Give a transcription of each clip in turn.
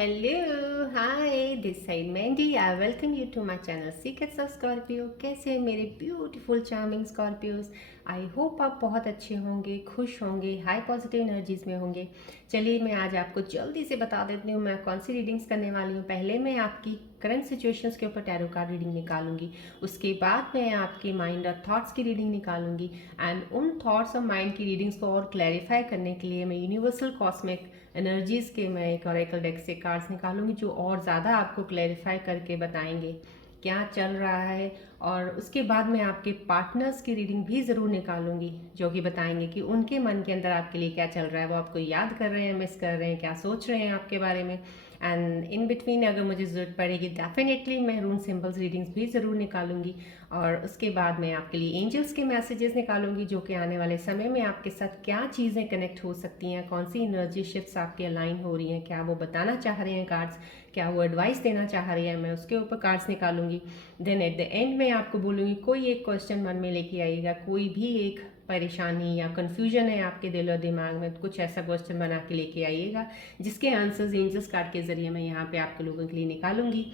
Hello hi this side Mandy I welcome you to my channel secrets of Scorpio. कैसे हैं मेरे beautiful charming Scorpios. I hope आप बहुत अच्छे होंगे, खुश होंगे, हाई पॉजिटिव एनर्जीज में होंगे। चलिए मैं आज आपको जल्दी से बता देती हूँ मैं कौन सी रीडिंग्स करने वाली हूँ। पहले मैं आपकी करंट सिचुएशंस के ऊपर टैरो कार्ड रीडिंग निकालूंगी, उसके बाद मैं आपके माइंड और थॉट्स की रीडिंग निकालूंगी एंड उन थॉट्स और माइंड की रीडिंग्स को और क्लैरिफाई करने के लिए मैं यूनिवर्सल कॉस्मिक एनर्जीज के मैं एक ऑरेकल डेक से कार्ड्स निकालूंगी जो और ज़्यादा आपको क्लैरिफाई करके बताएंगे क्या चल रहा है। और उसके बाद मैं आपके पार्टनर्स की रीडिंग भी ज़रूर निकालूंगी जो कि बताएंगे कि उनके मन के अंदर आपके लिए क्या चल रहा है, वो आपको याद कर रहे हैं, मिस कर रहे हैं, क्या सोच रहे हैं आपके बारे में। एंड इन बिटवीन अगर मुझे ज़रूरत पड़ेगी डेफिनेटली मैं रून सिंबल्स रीडिंग्स भी ज़रूर निकालूंगी। और उसके बाद मैं आपके लिए एंजल्स के मैसेजेस निकालूंगी जो कि आने वाले समय में आपके साथ क्या चीज़ें कनेक्ट हो सकती हैं, कौन सी एनर्जी शिफ्ट्स आपके अलाइन हो रही हैं, क्या वो बताना चाह रहे हैं कार्ड्स, क्या वो एडवाइस देना चाह रही है, मैं उसके ऊपर कार्ड्स निकालूंगी। देन एट द एंड में आपको बोलूँगी कोई एक क्वेश्चन मन में लेके आइएगा, कोई भी एक परेशानी या कन्फ्यूजन है आपके दिल और दिमाग में, तो कुछ ऐसा क्वेश्चन बना के लेके आइएगा जिसके आंसर्स एंजल्स कार्ड के जरिए मैं यहाँ पे आपके लोगों के लिए निकालूंगी।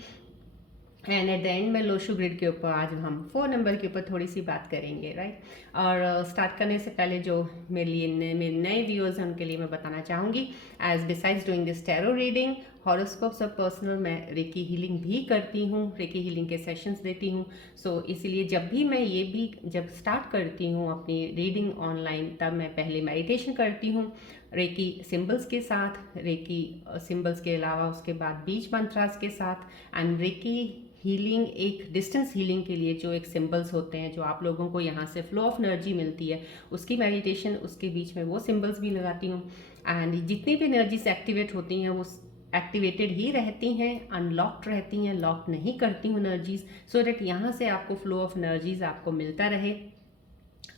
एंड एट द एंड में लोशो ग्रिड के ऊपर आज हम 4 नंबर के ऊपर थोड़ी सी बात करेंगे, राइट। और स्टार्ट करने से पहले जो मेरे लिए मेरे नए व्यूअर्स हैं उनके लिए मैं बताना चाहूँगी as besides doing this tarot reading horoscopes और पर्सनल मैं रेकी हीलिंग भी करती हूँ, रेकी हीलिंग के सेशंस देती हूँ। सो इसीलिए जब भी मैं ये भी जब स्टार्ट करती हूँ अपनी रीडिंग ऑनलाइन तब मैं पहले मेडिटेशन करती हूँ रेकी सिंबल्स के साथ, रेकी सिंबल्स के अलावा उसके बाद बीज मंत्रास के साथ एंड रेकी हीलिंग एक डिस्टेंस हीलिंग के लिए जो एक सिंबल्स होते हैं जो आप लोगों को यहाँ से फ्लो ऑफ एनर्जी मिलती है उसकी मेडिटेशन, उसके बीच में वो सिंबल्स भी लगाती हूँ। एंड जितनी भी एनर्जीज एक्टिवेट होती हैं वो एक्टिवेटेड ही रहती हैं, अनलॉक्ड रहती हैं, लॉक नहीं करती हूँ एनर्जीज, सो दैट यहाँ से आपको फ्लो ऑफ एनर्जीज आपको मिलता रहे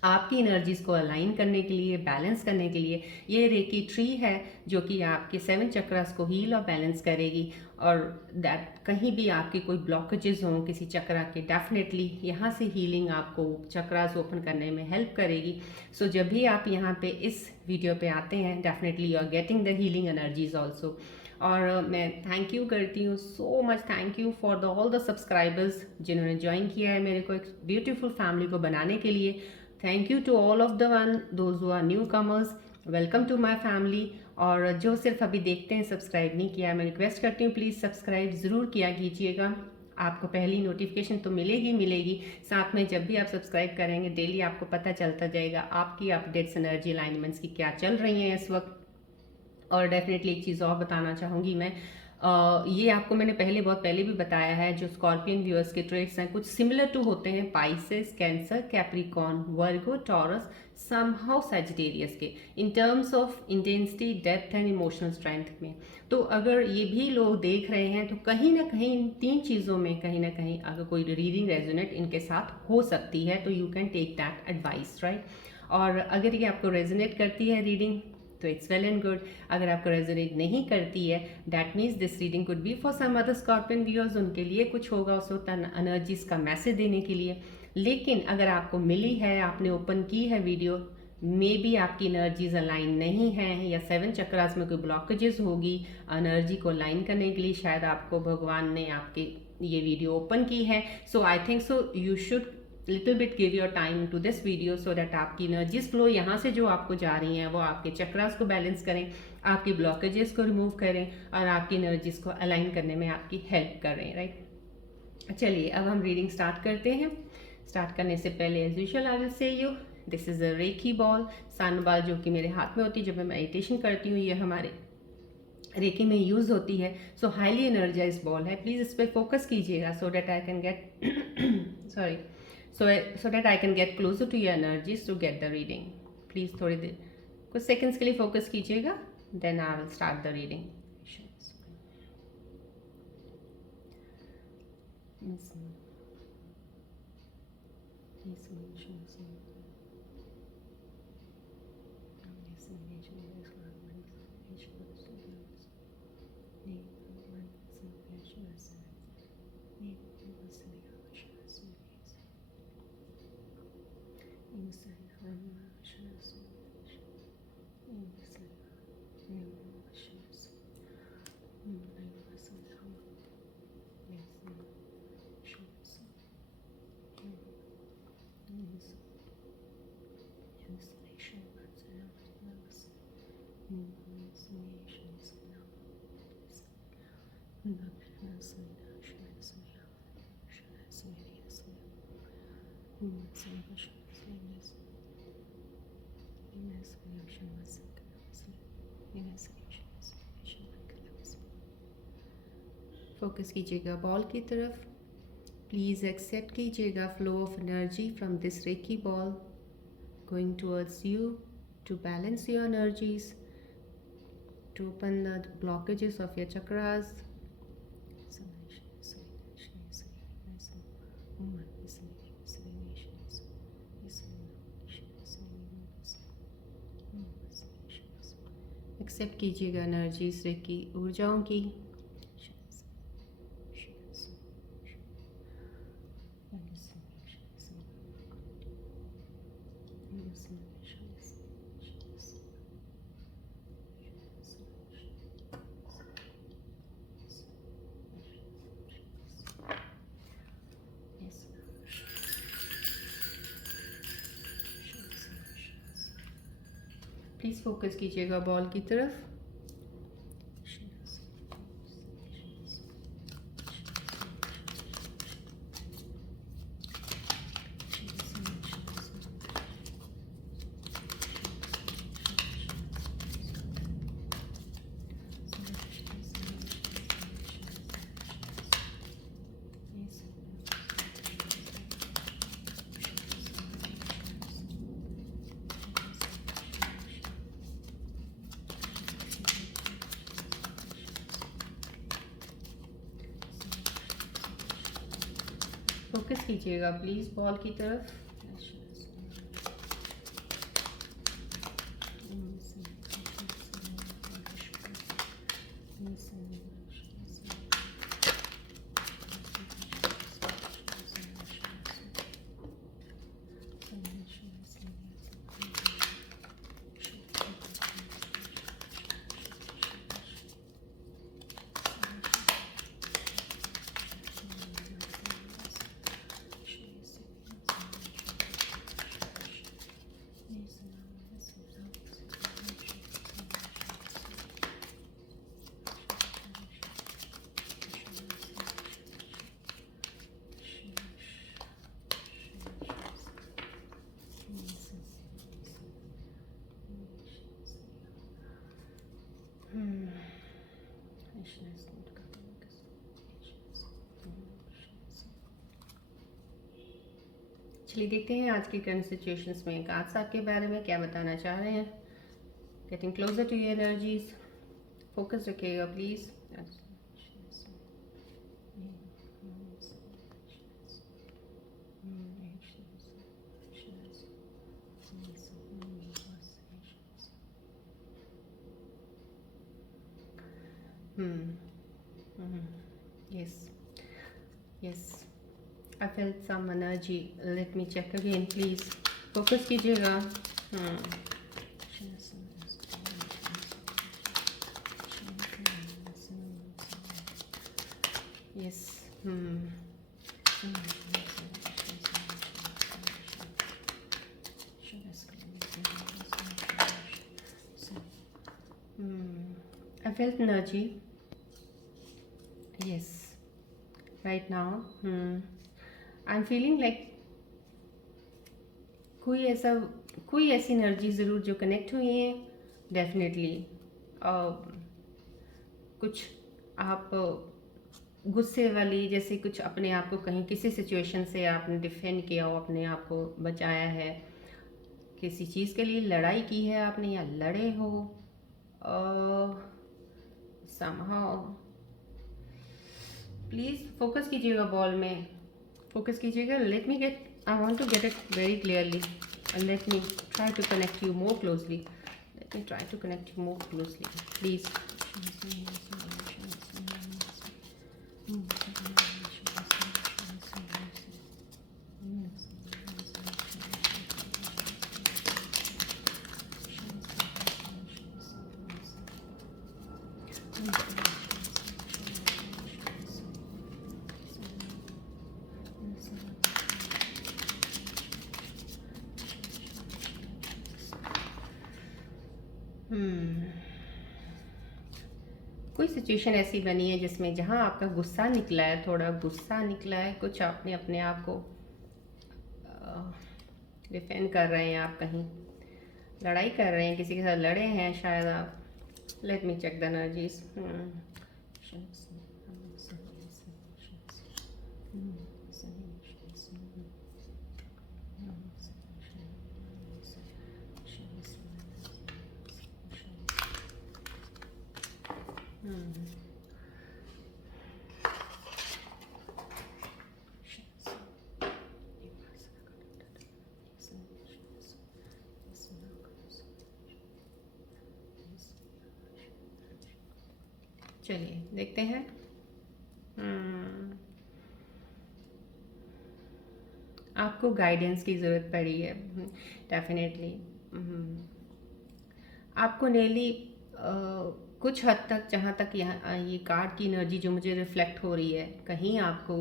आपकी एनर्जीज को अलाइन करने के लिए, बैलेंस करने के लिए। ये रेकी ट्री है जो कि आपके 7 चक्रास को हील और बैलेंस करेगी। और दैट कहीं भी आपके कोई ब्लॉकेजेस हों किसी चक्रा के, डेफिनेटली यहाँ से हीलिंग आपको चक्रास ओपन करने में हेल्प करेगी। सो जब भी आप यहाँ पे इस वीडियो पे आते हैं definitely you are getting the healing energies also. और मैं थैंक यू करती हूँ, so much thank you for the all the subscribers जिन्होंने ज्वाइन किया है मेरे को एक ब्यूटीफुल फैमिली को बनाने के लिए। Thank you to all of the one those who are new comers, welcome to my family. और जो सिर्फ अभी देखते हैं सब्सक्राइब नहीं किया, मैं रिक्वेस्ट करती हूँ प्लीज़ सब्सक्राइब ज़रूर किया कीजिएगा, आपको पहली नोटिफिकेशन तो मिलेगी मिलेगी। साथ में जब भी आप सब्सक्राइब करेंगे डेली आपको पता चलता जाएगा आपकी अपडेट्स एनर्जी अलाइनमेंट्स की क्या चल रही हैं इस वक्त। और डेफिनेटली एक चीज़ और बताना चाहूँगी मैं, ये आपको मैंने पहले बहुत पहले भी बताया है, जो स्कॉर्पियन व्यूअर्स के ट्रेड्स हैं कुछ सिमिलर टू होते हैं पाइसेस, कैंसर, कैप्रिकॉर्न, वर्गो, टॉरस, समहाउ सैजिटेरियस के, in terms of intensity, depth and emotional strength में। तो अगर ये भी लोग देख रहे हैं तो कहीं ना कहीं इन 3 चीज़ों में कहीं ना कहीं अगर कोई रीडिंग रेजोनेट इनके साथ हो सकती है तो you can take that advice, right. और अगर ये आपको रेजोनेट करती है रीडिंग तो इट्स वेल एंड गुड। अगर आपको रेजोनेट नहीं करती है that means this reading could be for some other scorpion viewers, उनके लिए कुछ होगा उस वक्त एनर्जीज का मैसेज देने के लिए। लेकिन अगर आपको मिली है, आपने ओपन की है वीडियो, मे बी आपकी एनर्जीज अलाइन नहीं है या 7 चक्रास में कोई ब्लॉकेजेस होगी एनर्जी को अलाइन करने के लिए, शायद आपको भगवान ने आपके ये वीडियो ओपन की है। So I think so you should little bit give your time to this video so that आपकी एनर्जीज फ्लो यहाँ से जो आपको जा रही हैं वो आपके चक्रास को बैलेंस करें, आपकी ब्लॉकेजेस को रिमूव करें और आपकी एनर्जीज को अलाइन करने में आपकी हेल्प करें, राइट। चलिए अब हम रीडिंग स्टार्ट करते हैं। स्टार्ट करने से पहले as usual I will say you this is a reiki ball, sun ball जो कि मेरे हाथ में होती है जब मैं मेडिटेशन करती हूँ, ये हमारे रेकी में यूज़ होती है। सो हाईली एनर्जाइज बॉल है, प्लीज़ इस पर फोकस कीजिएगा so that I can get sorry so that I can get closer to your energies to get the reading. Please थोड़ी देर कुछ सेकंड्स के लिए फोकस कीजिएगा, then I will start the reading. Focus कीजिएगा ball की तरफ. Please accept कीजिएगा flow of energy from this reiki ball going towards you to balance your energies, to open the blockages of your chakras. Accept कीजिएगा energies की ऊर्जाओं की. Please focus कीजिएगा ball की तरफ. फोकस कीजिएगा प्लीज़ बॉल की तरफ. चलिए देखते हैं आज की करंट सिचुएशंस में कार्ड्स आपके बारे में क्या बताना चाह रहे हैं. Getting closer to your energies. Focus रखिएगा please. Yes. Yes. I felt some energy. Let me check again, please. Focus कीजिएगा. Yes. I felt energy. Yes. Right now. I'm feeling like कोई ऐसी एनर्जी ज़रूर जो कनेक्ट हुई है. Definitely कुछ आप गुस्से वाली जैसे कुछ अपने आप को कहीं किसी सिचुएशन से आपने डिफेंड किया हो, अपने आप को बचाया है, किसी चीज़ के लिए लड़ाई की है आपने या लड़े हो. समहाउ प्लीज़ फोकस कीजिएगा बॉल में. फोकस कीजिएगा. Let me get I want to get it very clearly and let me try to connect you more closely. Let me try to connect you more closely, please. कोई situation ऐसी बनी है जिसमें जहाँ आपका गुस्सा निकला है, थोड़ा गुस्सा निकला है, कुछ आपने अपने आप को डिफेंड कर रहे हैं, आप कहीं लड़ाई कर रहे हैं, किसी के साथ लड़े हैं शायद आप। Let me check the energies. चलिए देखते हैं। आपको गाइडेंस की ज़रूरत पड़ी है डेफिनेटली। आपको नेली कुछ हद तक, जहाँ तक यहाँ ये कार्ड की एनर्जी जो मुझे रिफ्लेक्ट हो रही है, कहीं आपको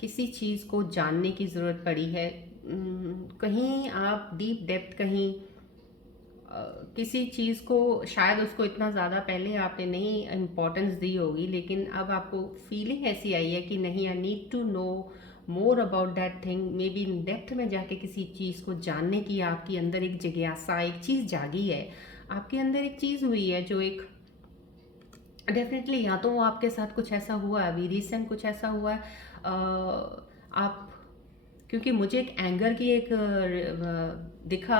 किसी चीज़ को जानने की ज़रूरत पड़ी है। कहीं आप डीप डेप्थ, कहीं किसी चीज़ को शायद उसको इतना ज़्यादा पहले आपने नहीं इम्पोर्टेंस दी होगी, लेकिन अब आपको फीलिंग ऐसी आई है कि नहीं, I need to know more about that thing. May be in depth में जाके किसी चीज़ को जानने की आपके अंदर एक जिज्ञासा, एक चीज़ जागी है। आपके अंदर एक चीज़ हुई है जो एक डेफिनेटली, या तो आपके साथ कुछ ऐसा हुआ है अभी रिसेंट, कुछ ऐसा हुआ है आप, क्योंकि मुझे एक एंगर की एक दिखा,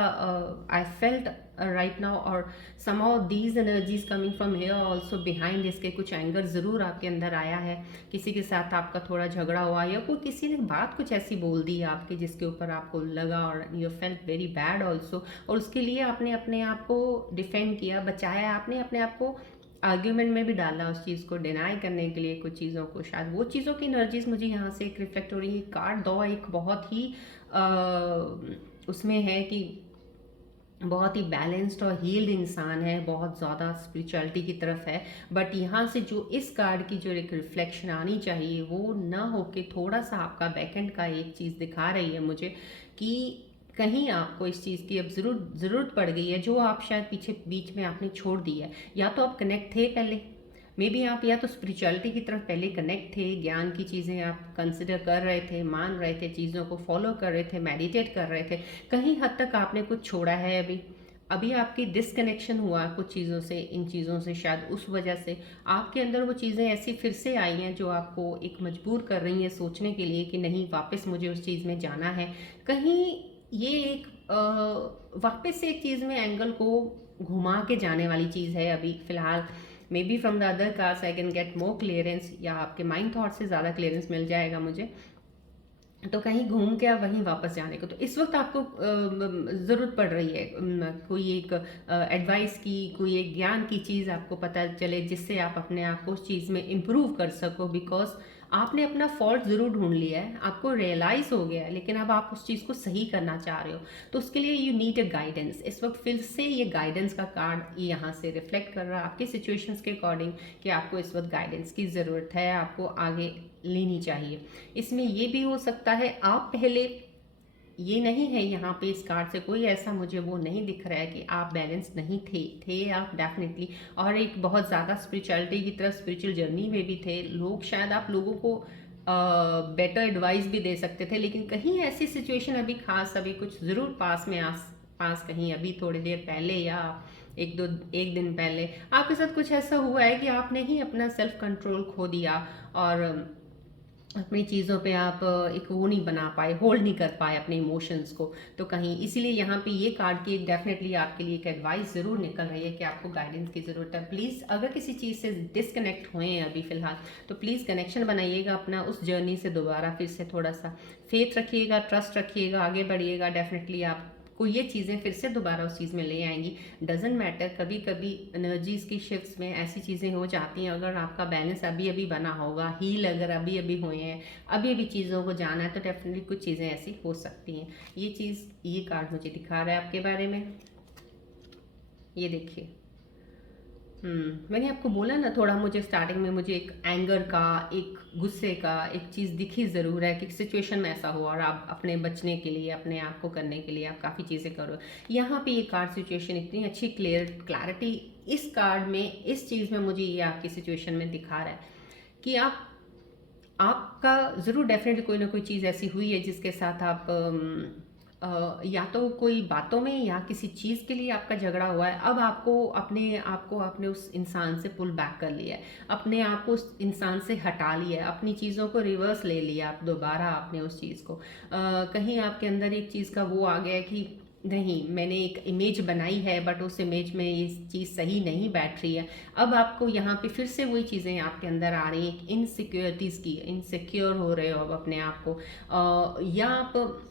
आई फेल्ट राइट नाउ, और somehow these energies coming from here also behind, इसके कुछ एंगर ज़रूर आपके अंदर आया है। किसी के साथ आपका थोड़ा झगड़ा हुआ, या कोई किसी ने बात कुछ ऐसी बोल दी आपके जिसके ऊपर आपको लगा, और you felt very bad also, और उसके लिए आपने अपने आप को डिफेंड किया, बचाया, आपने अपने आप को आर्ग्यूमेंट में भी डाला उस चीज़ को डिनाई करने के लिए, कुछ चीज़ों को। शायद वो चीज़ों की एनर्जीज मुझे यहाँ से एक रिफ्लेक्ट हो रही है। कार्ड दो एक बहुत ही उसमें है कि बहुत ही बैलेंस्ड और हील्ड इंसान है, बहुत ज़्यादा स्पिरिचुअलिटी की तरफ है, बट यहाँ से जो इस कार्ड की जो एक रिफ्लेक्शन आनी चाहिए वो ना हो के थोड़ा सा आपका बैकएंड का एक चीज़ दिखा रही है मुझे कि कहीं आपको इस चीज़ की अब ज़रूरत पड़ गई है, जो आप शायद पीछे बीच में आपने छोड़ दी है। या तो आप कनेक्ट थे पहले, मे बी आप या तो स्पिरिचुअलिटी की तरफ पहले कनेक्ट थे, ज्ञान की चीज़ें आप कंसिडर कर रहे थे, मान रहे थे, चीज़ों को फॉलो कर रहे थे, मेडिटेट कर रहे थे, कहीं हद तक आपने कुछ छोड़ा है। अभी अभी आपकी डिसकनेक्शन हुआ कुछ चीज़ों से, इन चीज़ों से, शायद उस वजह से आपके अंदर वो चीज़ें ऐसी फिर से आई हैं जो आपको एक मजबूर कर रही हैं सोचने के लिए कि नहीं, वापस मुझे उस चीज़ में जाना है। कहीं ये एक वापस से एक चीज़ में एंगल को घुमा के जाने वाली चीज़ है अभी फ़िलहाल। May be from the other cards I can get more clearance, या आपके माइंड थॉट से ज़्यादा क्लियरेंस मिल जाएगा मुझे। तो कहीं घूम के आप वहीं वापस जाने को, तो इस वक्त आपको ज़रूरत पड़ रही है कोई एक एडवाइस की, कोई एक ज्ञान की चीज़ आपको पता चले जिससे आप अपने आप को उस चीज़ में इम्प्रूव कर सको। बिकॉज आपने अपना फॉल्ट ज़रूर ढूंढ लिया है, आपको रियलाइज़ हो गया है, लेकिन अब आप उस चीज़ को सही करना चाह रहे हो, तो उसके लिए यू नीड ए गाइडेंस। इस वक्त फिर से ये गाइडेंस का कार्ड यहाँ से रिफ्लेक्ट कर रहा है आपके सिचुएशंस के अकॉर्डिंग कि आपको इस वक्त गाइडेंस की ज़रूरत है, आपको आगे लेनी चाहिए। इसमें ये भी हो सकता है आप पहले, ये नहीं है यहाँ पे इस कार्ड से कोई ऐसा मुझे वो नहीं दिख रहा है कि आप बैलेंस नहीं थे आप डेफिनेटली, और एक बहुत ज़्यादा स्पिरिचुअलिटी की तरफ, स्पिरिचुअल जर्नी में भी थे लोग, शायद आप लोगों को बेटर एडवाइस भी दे सकते थे, लेकिन कहीं ऐसी सिचुएशन अभी खास, अभी कुछ ज़रूर पास में पास कहीं अभी थोड़ी देर पहले या एक दिन पहले आपके साथ कुछ ऐसा हुआ है कि आपने ही अपना सेल्फ कंट्रोल खो दिया, और अपनी चीज़ों पे आप एक वो नहीं बना पाए, होल्ड नहीं कर पाए अपने इमोशंस को। तो कहीं इसीलिए यहाँ पे ये कार्ड की डेफिनेटली आपके लिए एक एडवाइस ज़रूर निकल रही है कि आपको गाइडेंस की ज़रूरत है। प्लीज़ अगर किसी चीज़ से डिसकनेक्ट हुए हैं अभी फ़िलहाल, तो प्लीज़ कनेक्शन बनाइएगा अपना उस जर्नी से, दोबारा फिर से थोड़ा सा फेथ रखिएगा, ट्रस्ट रखिएगा, आगे बढ़िएगा। डेफिनेटली आप को ये चीज़ें फिर से दोबारा उस चीज़ में ले आएंगी। डजेंट मैटर, कभी कभी एनर्जीज की शिफ्ट्स में ऐसी चीज़ें हो जाती हैं, अगर आपका बैलेंस अभी अभी बना होगा, हील अगर अभी अभी हुए हैं, अभी अभी चीज़ों को जाना है, तो डेफिनेटली कुछ चीज़ें ऐसी हो सकती हैं। ये चीज़, ये कार्ड मुझे दिखा रहा है आपके बारे में। ये देखिए, मैंने आपको बोला ना, थोड़ा मुझे स्टार्टिंग में मुझे एक एंगर का, एक गुस्से का एक चीज़ दिखी ज़रूर है कि सिचुएशन में ऐसा हुआ और आप अपने बचने के लिए, अपने आप को करने के लिए आप काफ़ी चीज़ें करो। यहाँ पे ये कार्ड सिचुएशन इतनी अच्छी क्लियरिटी इस कार्ड में, इस चीज़ में मुझे ये आपकी सिचुएशन में दिखा रहा है कि आपका ज़रूर डेफिनेटली कोई ना कोई चीज़ ऐसी हुई है जिसके साथ आप या तो कोई बातों में या किसी चीज़ के लिए आपका झगड़ा हुआ है। अब आपने उस इंसान से पुल बैक कर लिया है, अपने आप को उस इंसान से हटा लिया है, अपनी चीज़ों को रिवर्स ले लिया, आप दोबारा आपने उस चीज़ को कहीं आपके अंदर एक चीज़ का वो आ गया है कि नहीं, मैंने एक इमेज बनाई है बट उस इमेज में ये चीज़ सही नहीं बैठ रही है। अब आपको यहाँ पे फिर से वही चीज़ें आपके अंदर आ रही हैं, इनसिक्योरिटीज़ की, इनसिक्योर हो रहे हो अब अपने आप को, या आप